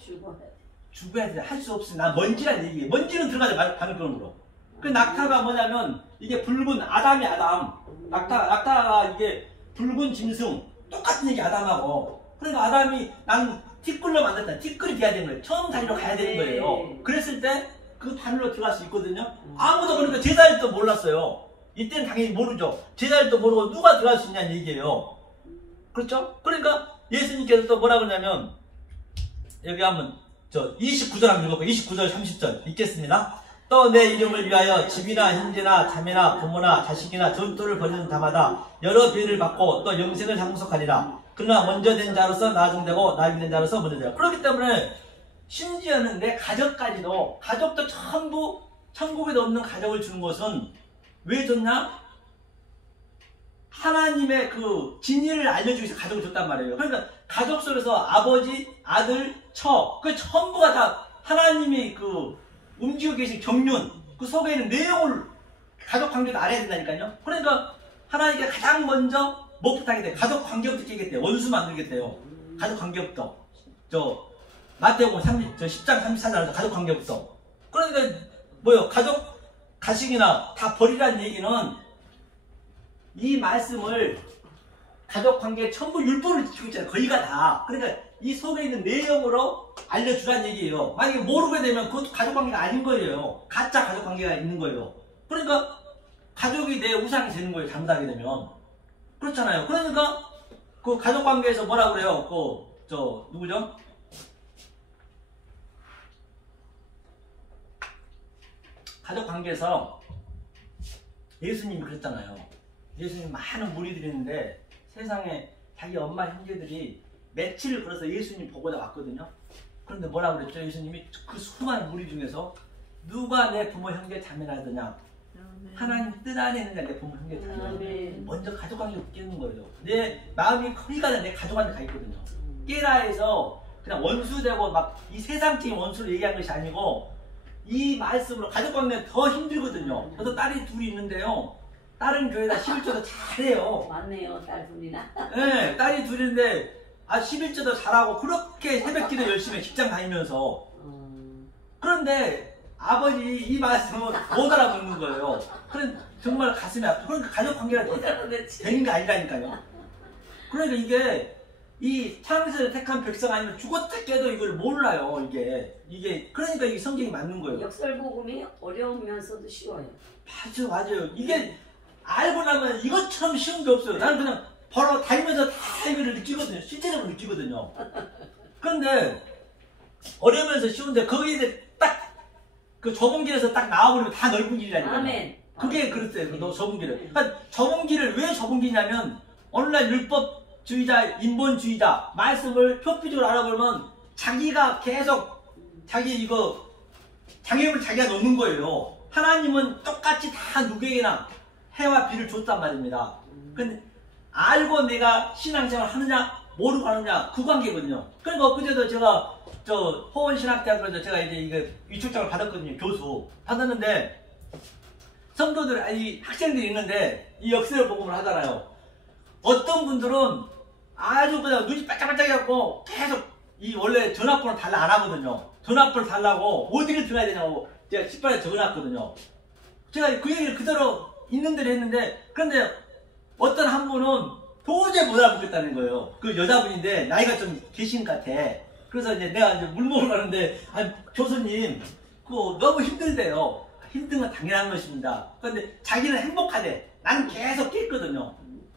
죽어야 돼. 할 수 없으니 난 먼지란 얘기예요. 먼지는 들어가죠. 바늘걸음으로. 그 낙타가 뭐냐면 이게 붉은 아담이 아담. 낙타가 이게 붉은 짐승. 똑같은 얘기 아담하고. 그러니까 아담이 나는 티끌로 만들었다. 티끌이 돼야 되는 거예요. 처음 다리로 가야 되는 거예요. 그랬을 때 그 바늘로 들어갈 수 있거든요. 아무도 그러니까 제자들도 몰랐어요. 이때는 당연히 모르죠. 제자들도 모르고 누가 들어갈 수 있냐는 얘기예요. 그렇죠? 그러니까 예수님께서 또 뭐라 그러냐면 여기 한번 29절 한번 읽어볼게요. 29절 30절 읽겠습니다. 또 내 이름을 위하여 집이나 형제나 자매나 부모나 자식이나 전투를 벌이는 자마다 여러 배를 받고 또 영생을 상속하리라. 그러나 먼저 된 자로서 나중되고 나중된 자로서 먼저 되라. 그렇기 때문에 심지어는 내 가족까지도 가족도 전부 천국에도 없는 가족을 주는 것은 왜 줬냐? 하나님의 그 진리를 알려주기 위해서 가족을 줬단 말이에요. 그러니까 가족 속에서 아버지, 아들, 처, 그 전부가 다 하나님이 그 움직이고 계신 경륜, 그 속에 있는 내용을 가족 관계도 알아야 된다니까요. 그러니까 하나님께 가장 먼저 뭐부터 하게 돼요? 가족 관계부터 깨겠대요. 원수 만들겠대요. 가족 관계부터. 마태복음 10장 34절에서 가족 관계부터. 그러니까 뭐요? 가식이나 다 버리라는 얘기는 이 말씀을 가족 관계 전부 율법을 지키고 있잖아요. 거의가 다. 그러니까 이 속에 있는 내용으로 알려주라는 얘기예요. 만약에 모르게 되면 그것도 가족 관계가 아닌 거예요. 가짜 가족 관계가 있는 거예요. 그러니까 가족이 내 우상이 되는 거예요. 잘못하게 되면. 그렇잖아요. 그러니까 그 가족 관계에서 뭐라 그래요? 누구죠? 가족 관계에서 예수님이 그랬잖아요. 예수님 많은 무리들이 있는데 세상에 자기 엄마 형제들이 며칠을 걸어서 예수님 보고자 왔거든요. 그런데 뭐라고 그랬죠? 예수님이 그 수많은 무리 중에서 누가 내 부모 형제 자매라 하더냐? 하나님 뜻 안에 있는 자 내 부모 형제 자매. 먼저 가족관계를 깨는 거예요. 내 마음이 거리가 내 가족한테 가 있거든요. 깨라 해서 그냥 원수되고 막 이 세상적인 원수를 얘기한 것이 아니고 이 말씀으로 가족관계는 더 힘들거든요. 저도 딸이 둘이 있는데요. 다른 교회다 11조도 잘해요. 맞네요, 딸 둘이나. 네, 딸이 둘인데 11조도 잘하고 그렇게 새벽기도 열심히 해, 직장 다니면서. 그런데 아버지 이 말씀은 못 알아듣는 거예요. 그런 정말 가슴이 아프고 그러니까 가족관계가 되는 게 아니라니까요. 그러니까 이게 이 창세를 택한 백성 아니면 죽었다 깨도 이걸 몰라요. 이게 그러니까 이게 성경이 맞는 거예요. 역설복음이 어려우면서도 쉬워요. 맞아요. 이게 알고 나면 이것처럼 쉬운 게 없어요. 나는 그냥 바로 다니면서 다 이거를 느끼거든요. 실제적으로 느끼거든요. 그런데 어려우면서 쉬운데 거기 이제 딱 그 좁은 길에서 딱 나와버리면 다 넓은 길이라니까요. 아멘. 그게 그랬어요. 너 좁은 길을. 그러니까 좁은 길을 왜 좁은 길이냐면 오늘날 율법주의자, 인본주의자 말씀을 표피적으로 알아보면 자기가 계속 자기 이거 장애물을 자기가 넣는 거예요. 하나님은 똑같이 다 누구에게나 해와 비를 줬단 말입니다. 근데 알고 내가 신앙생활 하느냐 모르고 하느냐 그 관계거든요. 그러니까 엊그제도 제가 저 호원신학대학교에서 제가 이제 이게 위촉장을 받았거든요. 교수 받았는데 성도들 이 학생들이 있는데 이 역사를 복음을 하잖아요. 어떤 분들은 아주 그냥 눈이 반짝반짝 해갖고 계속 이 원래 전화번호 달라 안 하거든요. 전화번호 달라고 어디를 들어야 되냐고 제가 10번에 적어놨거든요. 제가 그 얘기를 그대로 있는 대로 했는데 그런데 어떤 한 분은 도저히 못 알아보겠다는 거예요. 그 여자분인데 나이가 좀 계신 것 같아. 그래서 이제 내가 이제 물 먹으러 가는데 아니 교수님 그거 너무 힘들대요. 힘든 건 당연한 것입니다. 그런데 자기는 행복하대. 나는 계속 깼거든요.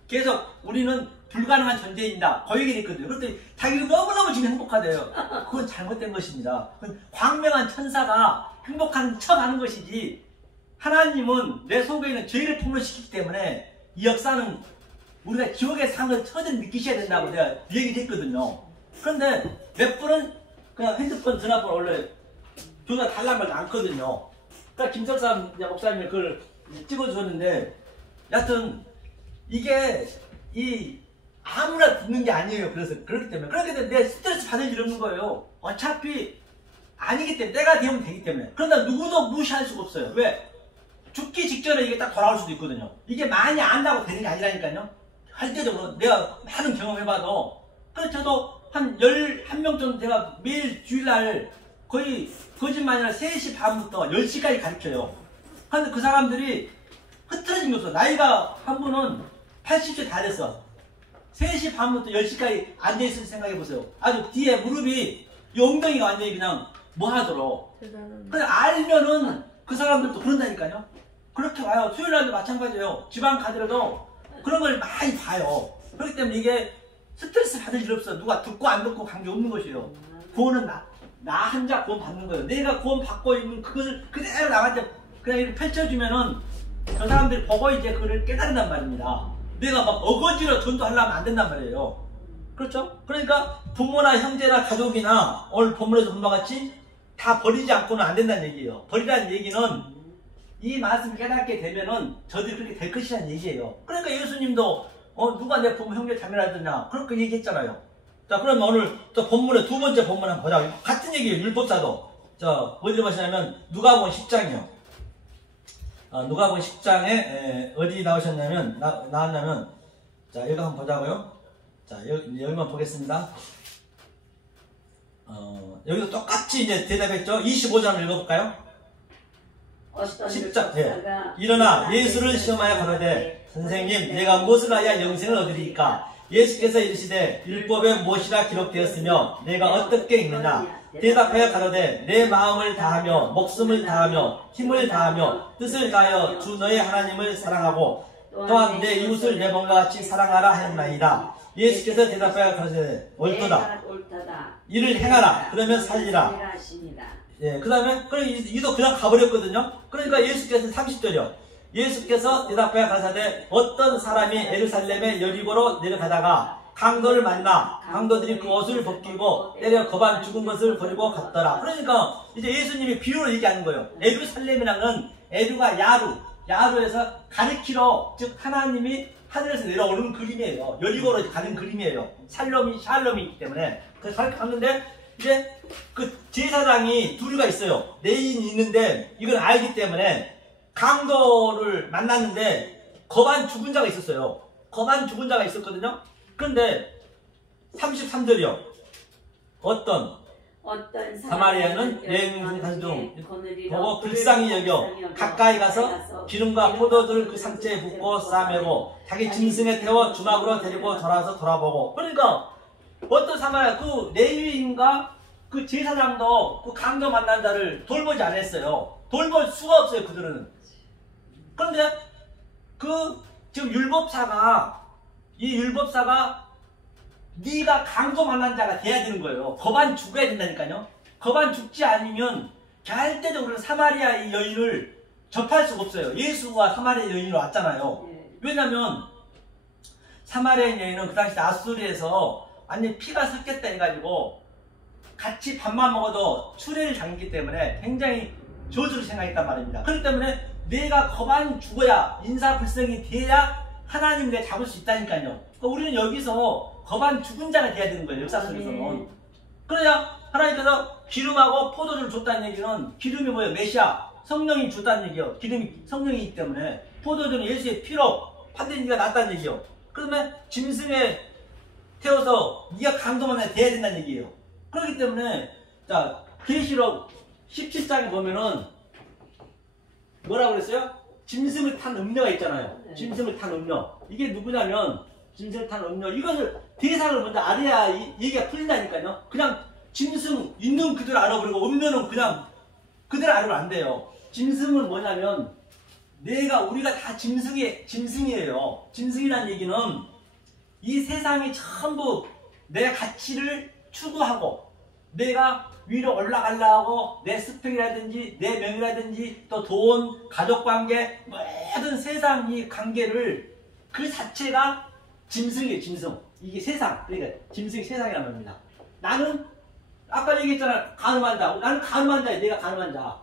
계속 우리는 불가능한 존재입니다. 그 얘기를 했거든요. 그런데 자기는 너무너무 지금 행복하대요. 그건 잘못된 것입니다. 그건 광명한 천사가 행복한 척 하는 것이지 하나님은 내 속에 있는 죄를 폭로시키기 때문에 이 역사는 우리가 지옥에 사는 걸 처음 느끼셔야 된다고 내가 얘기를 했거든요. 그런데 몇 분은 그냥 핸드폰 전화번호 원래 교사 달란 말도 않거든요. 그러니까 김석삼 목사님이 그걸 찍어주셨는데 여하튼 이게 이 아무나 듣는 게 아니에요. 그래서 그렇기 때문에 그렇게 되면 내 스트레스 받을 일 없는 거예요. 어차피 아니기 때문에 내가 되면 되기 때문에. 그러나 누구도 무시할 수가 없어요. 왜? 죽기 직전에 이게 딱 돌아올 수도 있거든요. 이게 많이 안다고 되는 게 아니라니까요. 할때적으로 내가 많은 경험해봐도 그래서 저도 한 11명 정도 제가 매일 주일날 거의 거짓말 아니라 3시 반부터 10시까지 가르쳐요. 그런데 그 사람들이 흐트러진 게 없어. 나이가 한 분은 80세 다 됐어. 3시 반부터 10시까지 앉아있을 생각해보세요. 아주 뒤에 무릎이 이 엉덩이가 완전히 그냥 뭐 하도록. 근데 알면은 그 사람들도 그런다니까요. 그렇게 와요. 수요일날도 마찬가지예요. 지방 가더라도 그런 걸 많이 봐요. 그렇기 때문에 이게 스트레스 받을 일 없어. 누가 듣고 안 듣고 관계없는 것이에요. 구원은 나 혼자 구원 받는 거예요. 내가 구원 받고 있는 그것을 그대로 나한테 그냥 이렇게 펼쳐주면은 저 사람들이 보고 이제 그걸 깨달은단 말입니다. 내가 막 어거지로 전도하려면 안 된단 말이에요. 그렇죠? 그러니까 부모나 형제나 가족이나 오늘 본문에서 본 바와 같이 다 버리지 않고는 안 된다는 얘기예요. 버리라는 얘기는 이 말씀을 깨닫게 되면은 저들이 그렇게 될 것이라는 얘기예요. 그러니까 예수님도 누가 내 부모 형제 자매라더냐 그렇게 얘기했잖아요. 자, 그러면 오늘 또 본문의 두 번째 본문 한번 보자. 같은 얘기예요. 율법사도. 자, 어디로 가시냐면 누가복음 10장이요. 누가복음 10장에 어디 나오셨냐면 나왔냐면 자, 여기 한번 보자고요. 자, 여기만 보겠습니다. 여기도 똑같이 이제 대답했죠. 25장을 읽어볼까요? 10장. 예. 일어나 예수를 시험하여 가로되 선생님 내가 무엇을 하여 영생을 얻으리이까? 예수께서 이르시되 율법에 무엇이라 기록되었으며 내가 어떻게 읽느냐? 대답하여 가로되 내 마음을 다하며 목숨을 다하며 힘을 다하며 뜻을 다하여 주 너의 하나님을 사랑하고 또한 내 이웃을 내 몸과 같이 사랑하라 하였나이다. 예수께서 대답하여 가로되 옳도다. 이를 행하라. 그러면 살리라. 예, 그 다음에 이도 그냥 가버렸거든요. 그러니까 예수께서 30절이요. 예수께서 대답하여 가사대 어떤 사람이 예루살렘의 여리고로 내려가다가 강도를 만나 강도들이 그 옷을 벗기고 때려 거반 죽은 것을 버리고 갔더라. 그러니까 이제 예수님이 비유로 얘기하는 거예요. 예루살렘이라는 에루가 야루에서 가르키러 즉 하나님이 하늘에서 내려오는 그림이에요. 여리고로 가는 그림이에요. 샬롬이 있기 때문에 그래서 가르쳐 갔는데 이제 그 제사장이 둘이가 있어요. 레인이 있는데 이걸 알기 때문에 강도를 만났는데 거반 죽은 자가 있었어요. 거반 죽은 자가 있었거든요. 그런데 33절이요. 어떤 사마리아는 여행 가는 중 보고 불쌍히 여겨 가까이 가서 기름과 포도들 그 상체에 붓고 싸매고 자기 짐승에 태워 주막으로 데리고 돌아보고. 그러니까 어떤 사마리아 그 레위인과 그 제사장도 그 강도 만난 자를 돌보지 않았어요. 돌볼 수가 없어요. 그들은. 그런데 지금 이 율법사가 네가 강도 만난 자가 돼야 되는 거예요. 거반 죽어야 된다니까요. 거반 죽지 않으면 절대적으로 사마리아의 여인을 접할 수가 없어요. 예수가 사마리아 여인으로 왔잖아요. 왜냐면 사마리아 여인은 그 당시 아수르에서 완전히 피가 섞였다 해가지고 같이 밥만 먹어도 추례를 당했기 때문에 굉장히 저주를 생각했단 말입니다. 그렇기 때문에 내가 거반 죽어야 인사불성이 돼야 하나님을 내가 잡을 수 있다니까요. 그러니까 우리는 여기서 거반 죽은 자가 돼야 되는 거예요. 역사 속에서는. 그래야 하나님께서 기름하고 포도주를 줬다는 얘기는 기름이 뭐예요? 메시아 성령이 줬다는 얘기예요. 기름이 성령이기 때문에 포도주는 예수의 피로 판된 네가 낫다는 얘기예요. 그러면 짐승에 태워서 네가 강도만 돼야 된다는 얘기예요. 그렇기 때문에 자 계시록 17장에 보면은 뭐라고 그랬어요? 짐승을 탄 음녀가 있잖아요. 네. 짐승을 탄 음녀. 이게 누구냐면 짐승을 탄 음녀. 이것을 대상을 먼저 알아야 얘기가 풀린다니까요. 그냥 짐승 있는 그대로 알아버리고 음녀는 그냥 그대로 알아보면 안 돼요. 짐승은 뭐냐면 우리가 다 짐승이에요. 짐승이라는 얘기는 이 세상이 전부 내 가치를 추구하고 내가 위로 올라가려고 내 스펙이라든지 내 명이라든지 또 돈, 가족관계 모든 세상 이 관계를 그 자체가 짐승이에요. 짐승. 이게 세상. 그러니까 짐승이 세상이라는 겁니다. 나는 아까 얘기했잖아. 가늠한 자. 나는 가늠한 자예요. 내가 가늠한 자.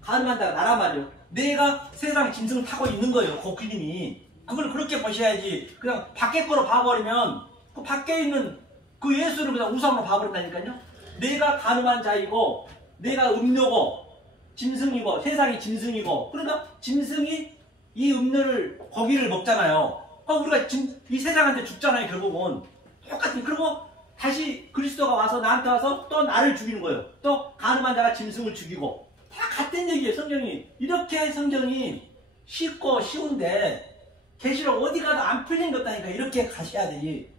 가늠한 자가 나란 말이에요. 내가 세상 짐승을 타고 있는 거예요. 그 그림이. 그걸 그렇게 보셔야지. 그냥 밖에 거로 봐버리면 그 밖에 있는 그 예수를 그냥 우상으로 봐버린다니까요. 내가 가늠한 자이고 내가 음료고 짐승이고 세상이 짐승이고 그러니까 짐승이 이 음료를 고기를 먹잖아요. 우리가 이 세상한테 죽잖아요. 결국은 똑같은. 그리고 다시 그리스도가 와서 나한테 와서 또 나를 죽이는 거예요. 또 가늠한 자가 짐승을 죽이고 다 같은 얘기예요. 성경이. 이렇게 성경이 쉽고 쉬운데 계시록 어디 가도 안 풀린 것 같다니까. 이렇게 가셔야 되지.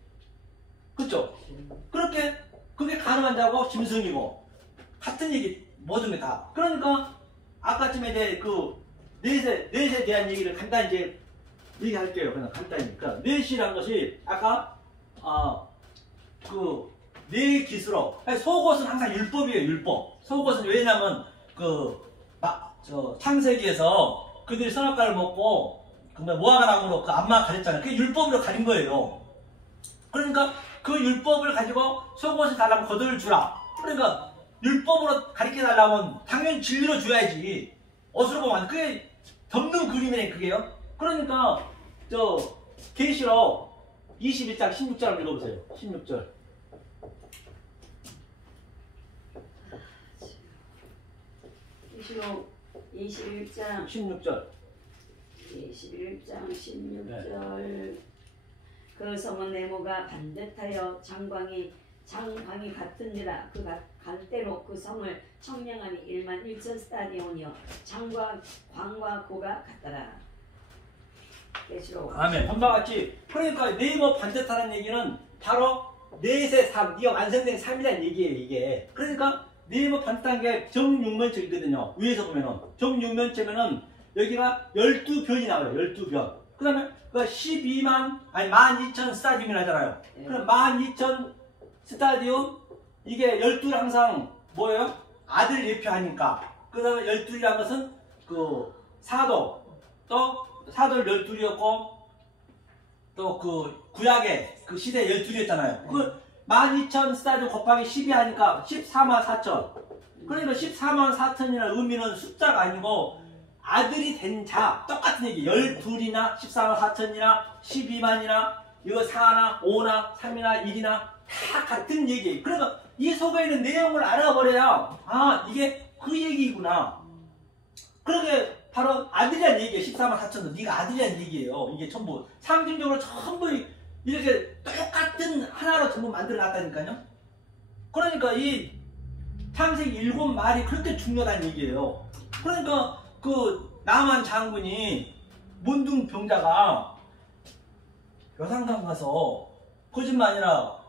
그렇죠? 그렇게 그게 가늠한 자고 짐승이고 같은 얘기 모든 게 다. 그러니까 아까쯤에 이제 그 넷에 대한 얘기를 간단히 이제 얘기할게요. 그냥 간단히니까 넷이란 것이 아까 그 네 기수로 속옷은 항상 율법이에요. 율법. 속옷은 왜냐면 창세기에서 그들이 선악과를 먹고 모아가 나무로 그 앞만 가렸잖아요. 그게 율법으로 가린 거예요. 그러니까 그 율법을 가지고 속옷을 달라면 겉을 주라. 그러니까 율법으로 가르쳐 달라면 당연히 진리로 줘야지. 옷으로 보면 그게 덮는 그림이네. 그게요. 그러니까 계시록 21장 16절을 읽어보세요. 16절. 계시록 21장 16절. 16절. 그 성은 네모가 반듯하여 장광이 같은지라. 그 갈대로 그 성을 청량하니 1만 1천 스타디온이요 광과 고가 같더라. 계시록. 아멘. 본바 같이. 그러니까 네모 반듯하다는 얘기는 바로 넷의 삶, 네가 완성된 삶이라는 얘기예요. 이게. 그러니까 네모 반듯한 게 정육면체이거든요. 위에서 보면은 정육면체면은 여기가 12변이 나와요. 12변. 그 다음에 12만 12,000 스타디움이 나잖아요. 그럼 12,000 스타디움 이게 12를 항상 뭐예요? 아들 예표하니까. 그 다음에 12이라는 것은 그 사도, 또 사도를 12이었고 또 그 구약의 그 시대 12였잖아요. 그 12,000 스타디움 곱하기 12 하니까 14만 4천. 그러니까 14만 4천이라는 의미는 숫자가 아니고 아들이 된 자, 똑같은 얘기. 12이나 14만 4천이나 12만이나 이거 4나 5나 3이나 1이나 다 같은 얘기. 그러니까 이 속에 있는 내용을 알아버려야 이게 그 얘기구나. 그러게 바로 아들이란 얘기예요. 14만 4천도 네가 아들이란 얘기예요. 이게 전부 상징적으로 전부 이렇게 똑같은 하나로 전부 만들어놨다니까요. 그러니까 이 창세기 7말이 그렇게 중요하다는 얘기예요. 그러니까 그 나만 장군이 문둥병자가 여상강 가서 거짓말이나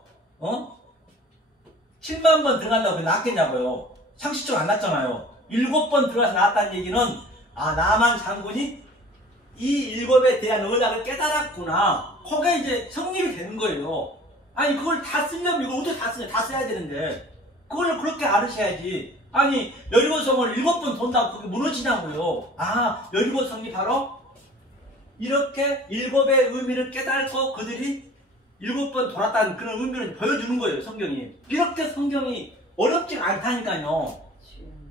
7만 번 들어간다고 나왔겠냐고요. 상식적으로 안 났잖아요. 7번 들어가서 나왔다는 얘기는 나만 장군이 이 7에 대한 언약을 깨달았구나. 그게 이제 성립이 되는 거예요. 아니 그걸 다 쓰려면 이걸 어떻게 다 쓰냐. 다 써야 되는데 그걸 그렇게 알으셔야지. 아니 여리고성을 7번 돈다고 그게 무너지냐고요. 여리고성이 바로 이렇게 7의 의미를 깨달고 그들이 7번 돌았다는 그런 의미를 보여주는 거예요. 성경이. 이렇게 성경이 어렵지가 않다니까요.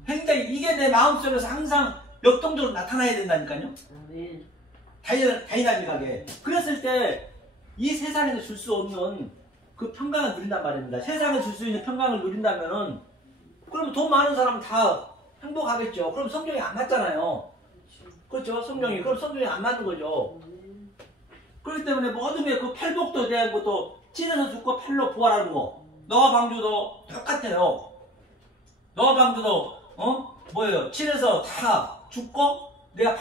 굉장히 이게 내 마음속에서 항상 역동적으로 나타나야 된다니까요. 아멘. 다이나믹하게. 그랬을 때 이 세상에서 줄 수 없는 그 평강을 누린단 말입니다. 세상에 줄 수 있는 평강을 누린다면은 그러면 돈 많은 사람은 다 행복하겠죠. 그럼 성경이 안 맞잖아요. 그렇죠? 성경이. 그럼 성경이 안 맞는 거죠. 그렇기 때문에 모든 게 그 팔복도에 대한 것도 찐에서 죽고 팔로 부활하는 거. 너와 방주도 똑같아요. 너와 방주도 뭐예요? 찐에서 다 죽고 내가